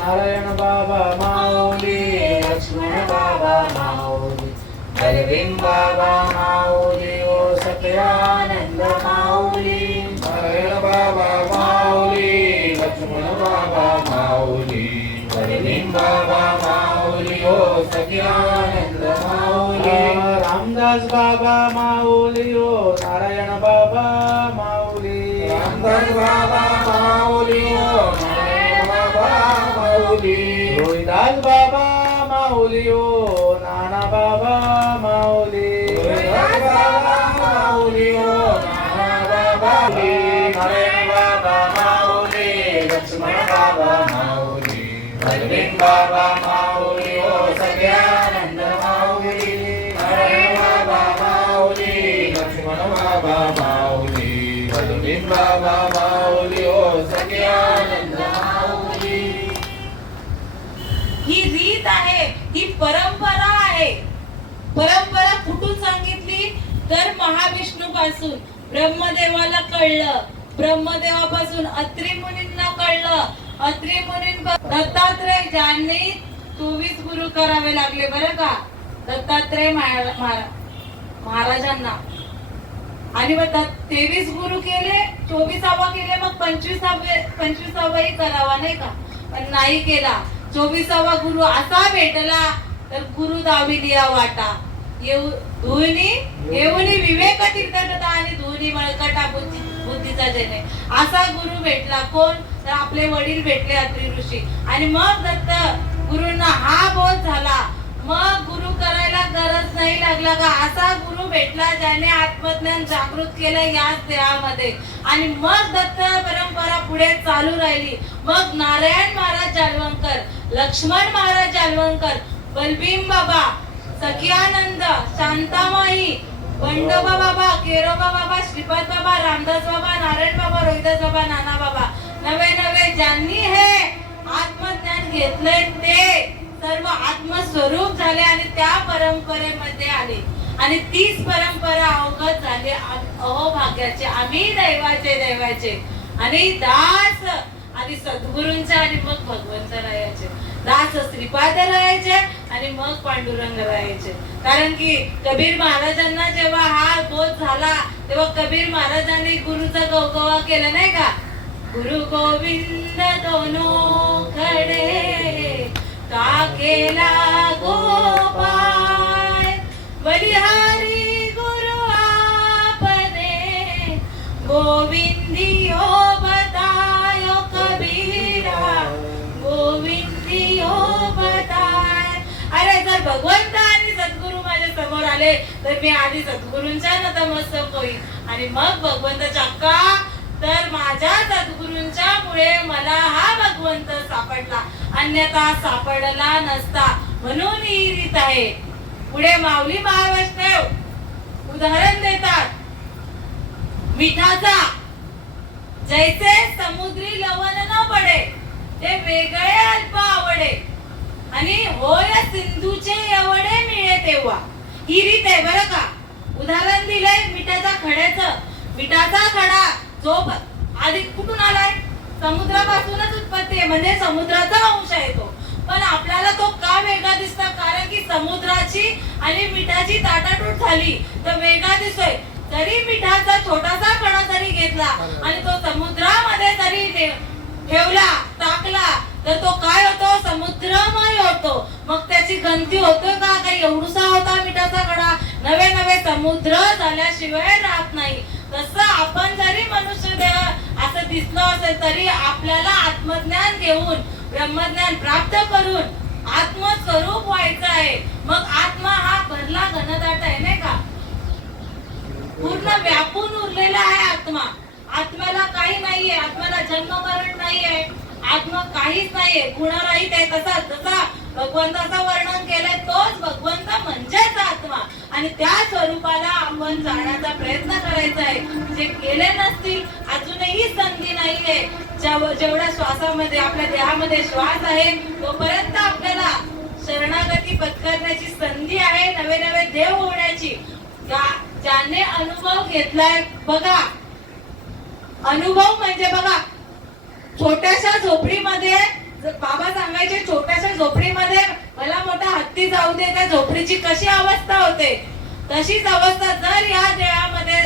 नारायण बाबा ओ सखियानंद माऊली रामदास बाबा माऊली ओ नारायण बाबा माऊली रामदास बाबा माऊली ओ नारायण बाबा माऊली रोहिदास बाबा माऊली ओ नाना बाबा माऊली रोहिदास बाबा माऊली ओ नाना बाबा नारायण बाबा माऊली लक्ष्मण बाबा माऊली बलवीन बाबा माऊली ओ सगळ्यानंद माऊली नारायण बाबा माऊली लक्ष्मण बाबा माऊली बलवीन बाबा माऊली ओ सगळ्यानंद माऊली ही रीत आहे, ही परंपरा आहे. परंपरा कुठून सांगितली तर महाविष्णू पासून ब्रह्मदेवाला कळलं, ब्रह्मदेवापासून अत्री मुनींना कळलं, अत्री मुनींना दत्तात्रय ज्यांनी 24 गुरु करावे लागले बरं का, दत्तात्रय महाराजांना. आणि मग 23 गुरु केले, 24वा केले, मग 25वाही करावा नाही का, पण नाही केला. 24वा गुरु असा भेटला तर गुरु दाविलिया वाटा येऊनी विवेक तीर्थता आणि धुनी मळकटा बुद्धीचा जने असा गुरु भेटला. कोण तर आपले वडील भेटले अत्री ऋषी. आणि मग दत्त गुरुंना हा बोध झाला, मग गुरु करायला गरज नाही लागला का, असा गुरु भेटला ज्याने आत्मज्ञान जागृत केलं याच देहामध्ये. आणि मग दत्त परंपरा पुढे चालू राहिली. मग नारायण महाराज जालवणकर, लक्ष्मण महाराज जालवणकर, बलभीम बाबा, सखियानंद, शांतामाई, बंडोबा बाबा, केरोबा बाबा, श्रीपाद बाबा, रामदास बाबा, नारायण बाबा, रोहिदास बाबा, नाना बाबा, नवे ज्यांनी हे आत्मज्ञान घेतलंय ते सर्व आत्मस्वरूप झाले आणि त्या परंपरेमध्ये आले. आणि तीच परंपरा अवगत झाली. अहो भाग्याचे आम्ही दैवाचे आणि दास आणि सद्गुरूंचे आणि मग भगवंत राहायचे. दास श्रीपाद राहायचे आणि मग पांडुरंग राहायचे. कारण की कबीर महाराजांना जेव्हा हा बोध झाला तेव्हा कबीर महाराजांनी गुरुचा गवगवा केला नाही का, गुरु गोविंद दोनों खडे का केला गोपाय, बलिहारी गुरु आपने गोविंदियो बतायो कबीरा, गोविंदियो बताय. अरे जर भगवंत आणि सद्गुरु माझ्या समोर आले तर मी आधी सद्गुरूंच्या नतमस्तक होईल आणि मग भगवंताच्या का तर माझ्या सद्गुरूंच्या मुळे मला हा भगवंत सापडला, अन्यथा सापडला नसता. म्हणून ही रीत आहे. पुढे माऊली महावैष्णव उदाहरण देतात, मिठाचा जैसे समुद्री लवण न पडे ते वेगळे अल्प आवडे आणि होय सिंधूचे एवढे मिळे तेव्हा. ही रीत आहे बरं का. उदाहरण दिलंय मिठाच्या खड्याचं. मिठाचा खडा जो आधी कुठून आलाय, समुद्रापासूनच उत्पत्ती आहे, म्हणजे समुद्राचा अंश आहे तो. पण आपल्याला तो का वेगळा दिसतो, कारण की समुद्राची आणि मिठाची ताटातूट झाली तर वेगळा दिसतोय. जरी मिठाचा छोटासा कणा जरी घेतला आणि तो समुद्रामध्ये जरी ठेवला टाकला तर तो काय होतो, समुद्रमय होतो. मग त्याची गंती होतो का, काही एवढूसा होता मिठाचा कडा, नवे समुद्र झाल्याशिवाय राहत नाही. तसं आपण जरी मनुष्य देह असं दिसलो असेल तरी आपल्याला आत्मज्ञान घेऊन ब्रह्मज्ञान प्राप्त करून आत्मस्वरूप व्हायचं आहे. मग आत्मा हा भरला घनदाट आहे नाही का, पूर्ण व्यापून उरलेला आहे आत्मा. आत्म्याला काही नाहीये, आत्म्याला जन्म मरण नाहीये, आत्मा काहीच नाहीये, गुणरहित आहे. तसा जसा भगवंताचं वर्णन केलंय तोच भगवंत म्हणजेच आत्मा. आणि त्या स्वरूपाला आपण जाण्याचा प्रयत्न करायचा आहे. जे केले नसतील अजूनही संधी नाहीये. जेवढ्या श्वासामध्ये आपल्या देहामध्ये श्वास आहे तोपर्यंत आपल्याला शरणागती पत्करण्याची संधी आहे, नवे देव होण्याची. ज्याने अनुभव घेतलाय बघा, अनुभव म्हणजे बघा, छोट्याशा झोपडीमध्ये बाबा सांगायचे, छोट्याशा झोपडीमध्ये मला मोठा हत्ती जाऊ दे, त्या झोपडीची कशी अवस्था होते तशीच अवस्था जर या देहामध्ये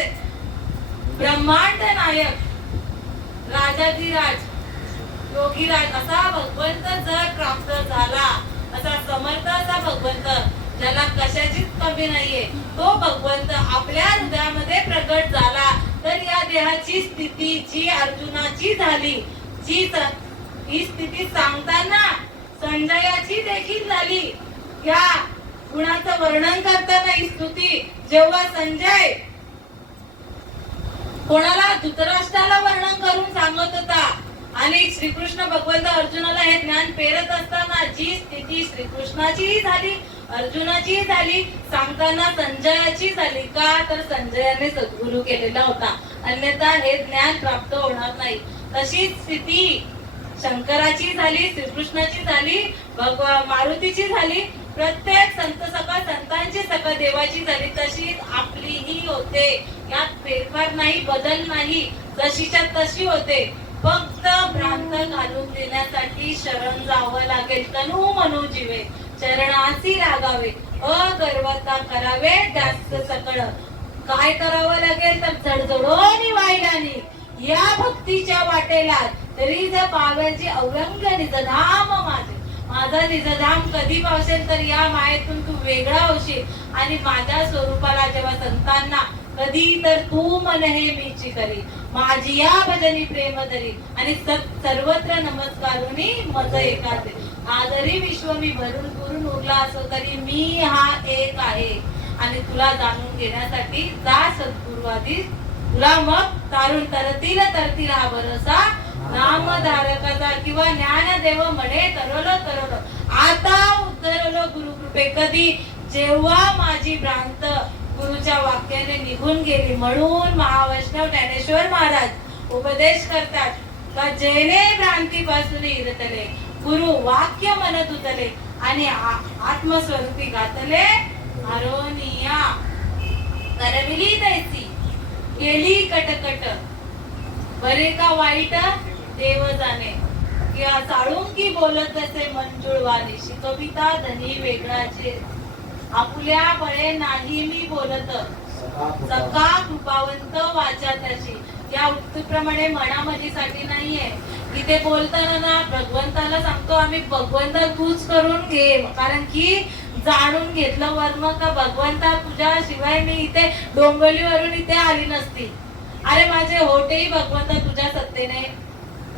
ब्रह्मांड नायक राजाधिराज योगीराज असा भगवंत जर प्राप्त झाला असा समर्थ असा भगवंत, ज्याला कशाचीच कमी नाहीये, तो भगवंत आपल्या हृदयामध्ये प्रगट झाला. तर या देहाची स्थिती जी अर्जुनाची झाली, ही स्थिती सांगताना संजयाची देखील झाली. या गुणाचं वर्णन करताना ही स्तुती जेव्हा संजय कोणाला धृतराष्ट्राला वर्णन करून सांगत होता आणि श्रीकृष्ण भगवंत अर्जुनाला हे ज्ञान पेरत असताना जी स्थिती श्रीकृष्णाचीही झाली, अर्जुनाचीही झाली, सांगताना संजयाची झाली. का तर संजयाने सद्गुरु केलेला होता, अन्यथा हे ज्ञान प्राप्त होणार नाही. तशीच स्थिती शंकराची झाली, श्रीकृष्णाची झाली, मारुतीची झाली, प्रत्येक संत सखा संतांची सखा देवाची झाली. तशीच आपलीही होते. यात फेरफार नाही, बदल नाही, जशीच्या तशी होते. फक्त भ्रांत घालून देण्यासाठी शरण जावं लागेल. तनु मनो जीवे चरणासी लागावे, अगर्वता करावे जास्त सकळ. काय करावं लागेल तर जडजडोनी वाहिल्याने या भक्तीच्या वाटेला तरी जर पावायची अव्यंग निजधाम माझा निजधाम कधी पावसेल तर या मायेतून तू वेगळा होशील आणि माझ्या स्वरूपाला जेव्हा संतांना कधी तर तू मन हे मीची करी माझी या भजनी प्रेम धरी आणि सर्वत्र नमस्कारुनी मज एकाचे. आदरी विश्व मी भरून पुरून उरला असो तरी मी हा एक आहे. आणि तुला जाणून घेण्यासाठी जा सद्गुरुवादी, तुला मग तारून तरतील हा भरोसा नामधारकाचा किंवा ज्ञानदेव म्हणे तरलो आता उतरलो गुरुकृपे. कधी जेव्हा माझी भ्रांत गुरुच्या वाक्याने निघून गेली. म्हणून महावैष्णव ज्ञानेश्वर महाराज उपदेश करतात का जेणे भ्रांतीपासून इरतले गुरु वाक्य म्हणत उतले आणि आत्मस्वरूपी गातले आरोनिया. करविली तैसी केली कटकट बरे का वाईट देव जाणे. किंवा साळुंकी बोलत असे मंजुळवाणी शिकविता धनी वेगळाचे. आपुल्या बळे नाही मी बोलत सखा कृपावंत वाचा त्याची. या उक्तीप्रमाणे मनामधीसाठी नाहीये. इथे बोलताना ना भगवंताला सांगतो आम्ही भगवंत तूच करून घे, कारण की जाणून घेतलं वर्म का भगवंता तुझ्या शिवाय मी इथे डोंबिवलीवरून इथे आली नसती. अरे माझे होठेही भगवंता तुझ्या सत्तेने,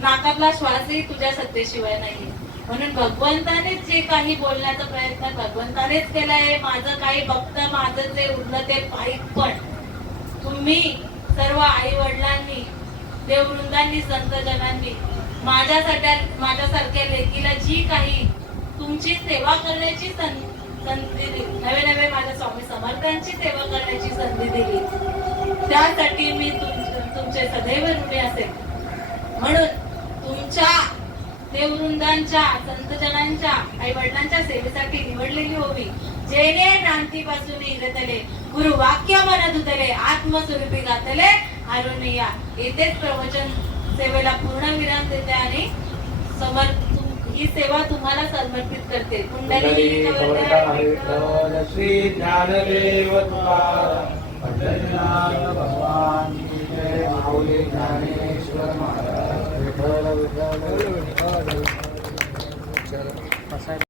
नाकातला श्वासही तुझ्या सत्तेशिवाय नाही. म्हणून भगवंतानेच जे काही बोलण्याचा प्रयत्न भगवंतानेच केलाय. माझं काही बघता माझं जे उरलं ते पाहिजे. पण तुम्ही सर्व आई वडिलांनी, देववृंदांनी, संतजनांनी माझ्यासारख्या लेकीला जी काही तुमची सेवा करण्याची संधी दिली, नवे नवे माझ्या स्वामी समर्थांची सेवा करण्याची संधी दिली, त्यासाठी मी तुमचे सदैव ऋणी असेल. म्हणून तुमच्या देववृंदांच्या, संतजनांच्या, आई वडिलांच्या सेवेसाठी निवडलेली होवी. जेणे भ्रांतीपासून इरतले गुरु वाक्य म्हणत उतले आत्मस्वरूपी गातले आरुनिया. येथेच प्रवचन सेवेला पूर्ण विराम देते आणि ही सेवा तुम्हाला समर्पित करते. कुंडली श्री ज्ञानदेव भगवान माऊली ज्ञानेश्वर महाराज.